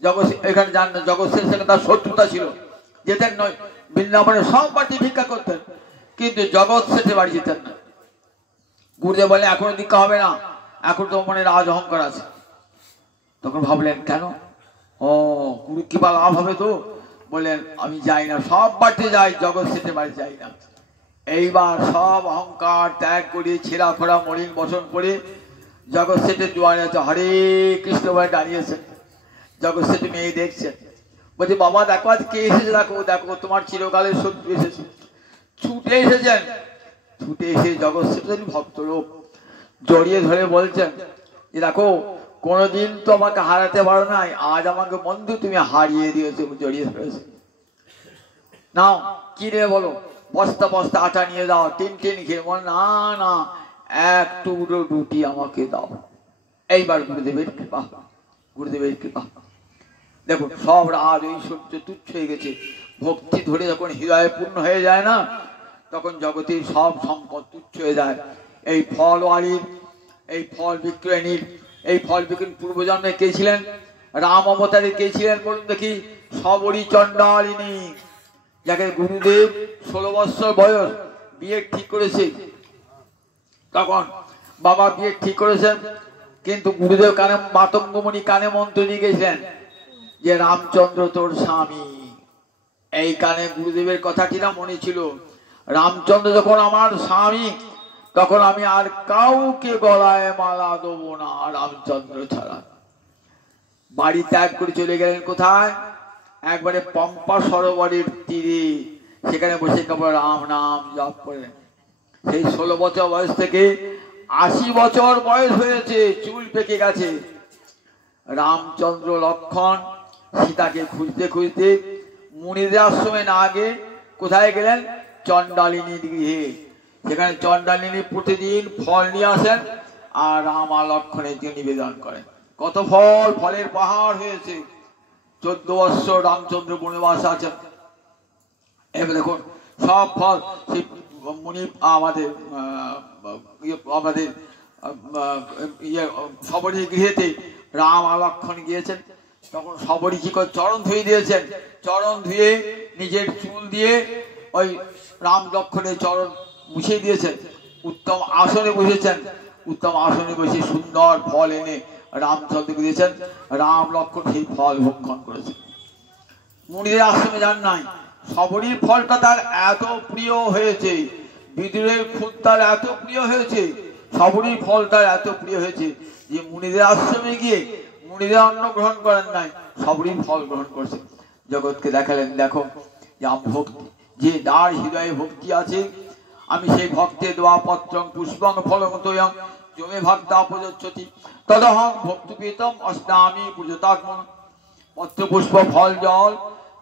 জগৎ এখানে যান না। জগৎ শেঠ সেখানে তার শত্রুতা ছিল, যেতেন নয়। বৃন্দাবনে সব বাড়ি ভিক্ষা করতেন, কিন্তু জগৎ শেঠে বাড়ি যেতেন না। গুরুদেব বলে এখনো দীক্ষা হবে না, এখন তো মনে রাজ অহংকার আছে। তখন ভাবলেন কেন? ও গুরু কৃপা লাভ হবে তো। বললেন আমি যাই না, সব বাড়িতে যাই, জগৎ শেঠে বাড়ি যাই না। এইবার সব অহংকার ত্যাগ করে ছেঁড়া খোড়া মলিন বসন করে জগৎ শেঠের দুয়ারে আছে, হরে কৃষ্ণ বলে দাঁড়িয়েছেন। জগৎ শেঠ মেয়ে দেখছেন, বলছে বাবা দেখো আজ কে এসেছে, দেখো দেখো তোমার চিরকালের শত্রু এসেছে। ছুটে এসেছেন, ছুটে এসে জগৎ শেঠ ভক্তলোক জড়িয়ে ধরে বলছেন যে দেখো কোনোদিন তো আমাকে হারাতে পারো নাই, আজ আমাকে বন্ধু তুমি হারিয়ে দিয়েছো। জড়িয়ে ধরেছে, নাও কি রে বলো, বস্তা বস্তা আটা নিয়ে দাও, টিন খেয়ে। না না, এক টুকরো রুটি আমাকে দাও। এইবার গুরুদেবের কৃপা, গুরুদেবের কৃপা। দেখুন সব রাজ ঐশ্বর্য তুচ্ছ হয়ে গেছে। ভক্তি ধরে যখন হৃদয়ে পূর্ণ হয়ে যায় না, তখন জগতের সব সম্পদ তুচ্ছ হয়ে যায়। এই ফলওয়ালির, এই ফল বিক্রয়ণীর, এই ফল বিক্রয়ণী পূর্বজন্মে কে ছিলেন? রাম অবতারে কে ছিলেন বলুন দেখি? সবরী চণ্ডালিনী, যাকে গুরুদেব 16 বৎসর বয়স বিয়ে ঠিক করেছে। তখন বাবা বিয়ে ঠিক করেছেন, কিন্তু গুরুদেব কানে, মাতঙ্গমণি কানে মন্ত্র দিয়ে গেছেন যে রামচন্দ্র তোর স্বামী। এই কানে গুরুদেবের কথাটি না মনে ছিল, রামচন্দ্র যখন আমার স্বামী, তখন আমি আর কাউকে গলায় মালা দেবো না রামচন্দ্র ছাড়া। বাড়ি ত্যাগ করে চলে গেলেন কোথায়? একবারে পম্পা সরোবরের তীরে, সেখানে বসে কেবল রাম নাম জপ করেন। সেই 16 বছর বয়স থেকে 80 বছর বয়স হয়েছে, চুল পেকে গেছে। রামচন্দ্র লক্ষণ সীতাকে খুঁজতে খুঁজতে মুনিদের আশ্রমে না আগে কোথায় গেলেন? চণ্ডালিনীর গৃহে। সেখানে চণ্ডালিনী প্রতিদিন ফল নিয়ে আসেন আর রাম আর লক্ষণের জন্য নিবেদন করেন। কত ফল, ফলের পাহাড় হয়েছে। 14 বৎসর রামচন্দ্র বনবাস আছেন। এবার দেখুন সব ফল সেই মুনি আমাদের সবরী গৃহেতে রাম আর লক্ষণ গিয়েছেন। তখন সবরী কি করে? চরণ ধুয়ে দিয়েছেন। চরণ ধুয়ে নিজের চুল দিয়ে ওই রাম লক্ষণের চরণ মুছিয়ে দিয়েছেন। উত্তম আসনে বসেছেন, উত্তম আসনে বসে সুন্দর ফল এনে রামচন্দ্রকে দিয়েছেন। রাম লক্ষণ সেই ফল ভক্ষণ করেছেন। মুনিদের আশ্রমে যান নাই। সবরীর ফলটা তার এত প্রিয় হয়েছে, বিদুরের খুদ তার এত প্রিয় হয়েছে, সবরীর ফল তার এত প্রিয় হয়েছে যে মুনিদের আশ্রমে গিয়ে মুনিদের অন্ন গ্রহণ করেন নাই, সবরীর ফল গ্রহণ করছে। জগৎকে দেখালেন দেখো যে ভক্তি, যে যার হৃদয়ে ভক্তি আছে, আমি সেই ভক্তে দোয়া পত্রং পুষ্পং ফলমতয়ং জমে ভক্তা প্রযোচ্যতি তদহং ভক্তিপীতম অস্নামি পূজতাত্মন। পত্র পুষ্প ফল জল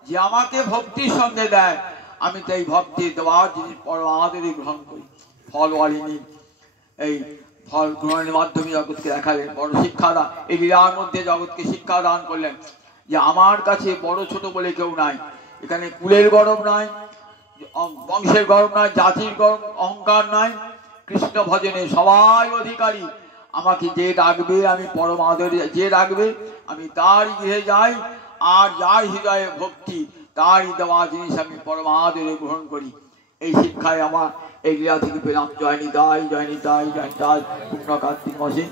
যে আমাকে ভক্তির সঙ্গে দেয়, আমি তো এই ভক্তি দেওয়ার জিনিস পরমাদরে গ্রহণ করি। ফলওয়ালিনী এই ফল গ্রহণের মাধ্যমে জগৎকে দেখালেন বড় শিক্ষাদান। এই লীলার মধ্যে জগৎকে শিক্ষা দান করলেন যে আমার কাছে বড় ছোট বলে কেউ নাই। এখানে কুলের গরম নাই, বংশের গরম নাই, জাতির গরম অহংকার নাই। কৃষ্ণ ভজনে সবাই অধিকারী। আমাকে যে ডাকবে আমি পরম আদরে, যে ডাকবে আমি তার গৃহে যাই, আর যার হৃদয়ে ভক্তি তারই দেওয়া জিনিস আমি পরম আদরে গ্রহণ করি। এই শিক্ষায় আমার এই লীলা থেকে পেলাম। জয় নিতাই, জয় নিতাই, জয় নিতাই। পূর্ণ কার্তিক মাসে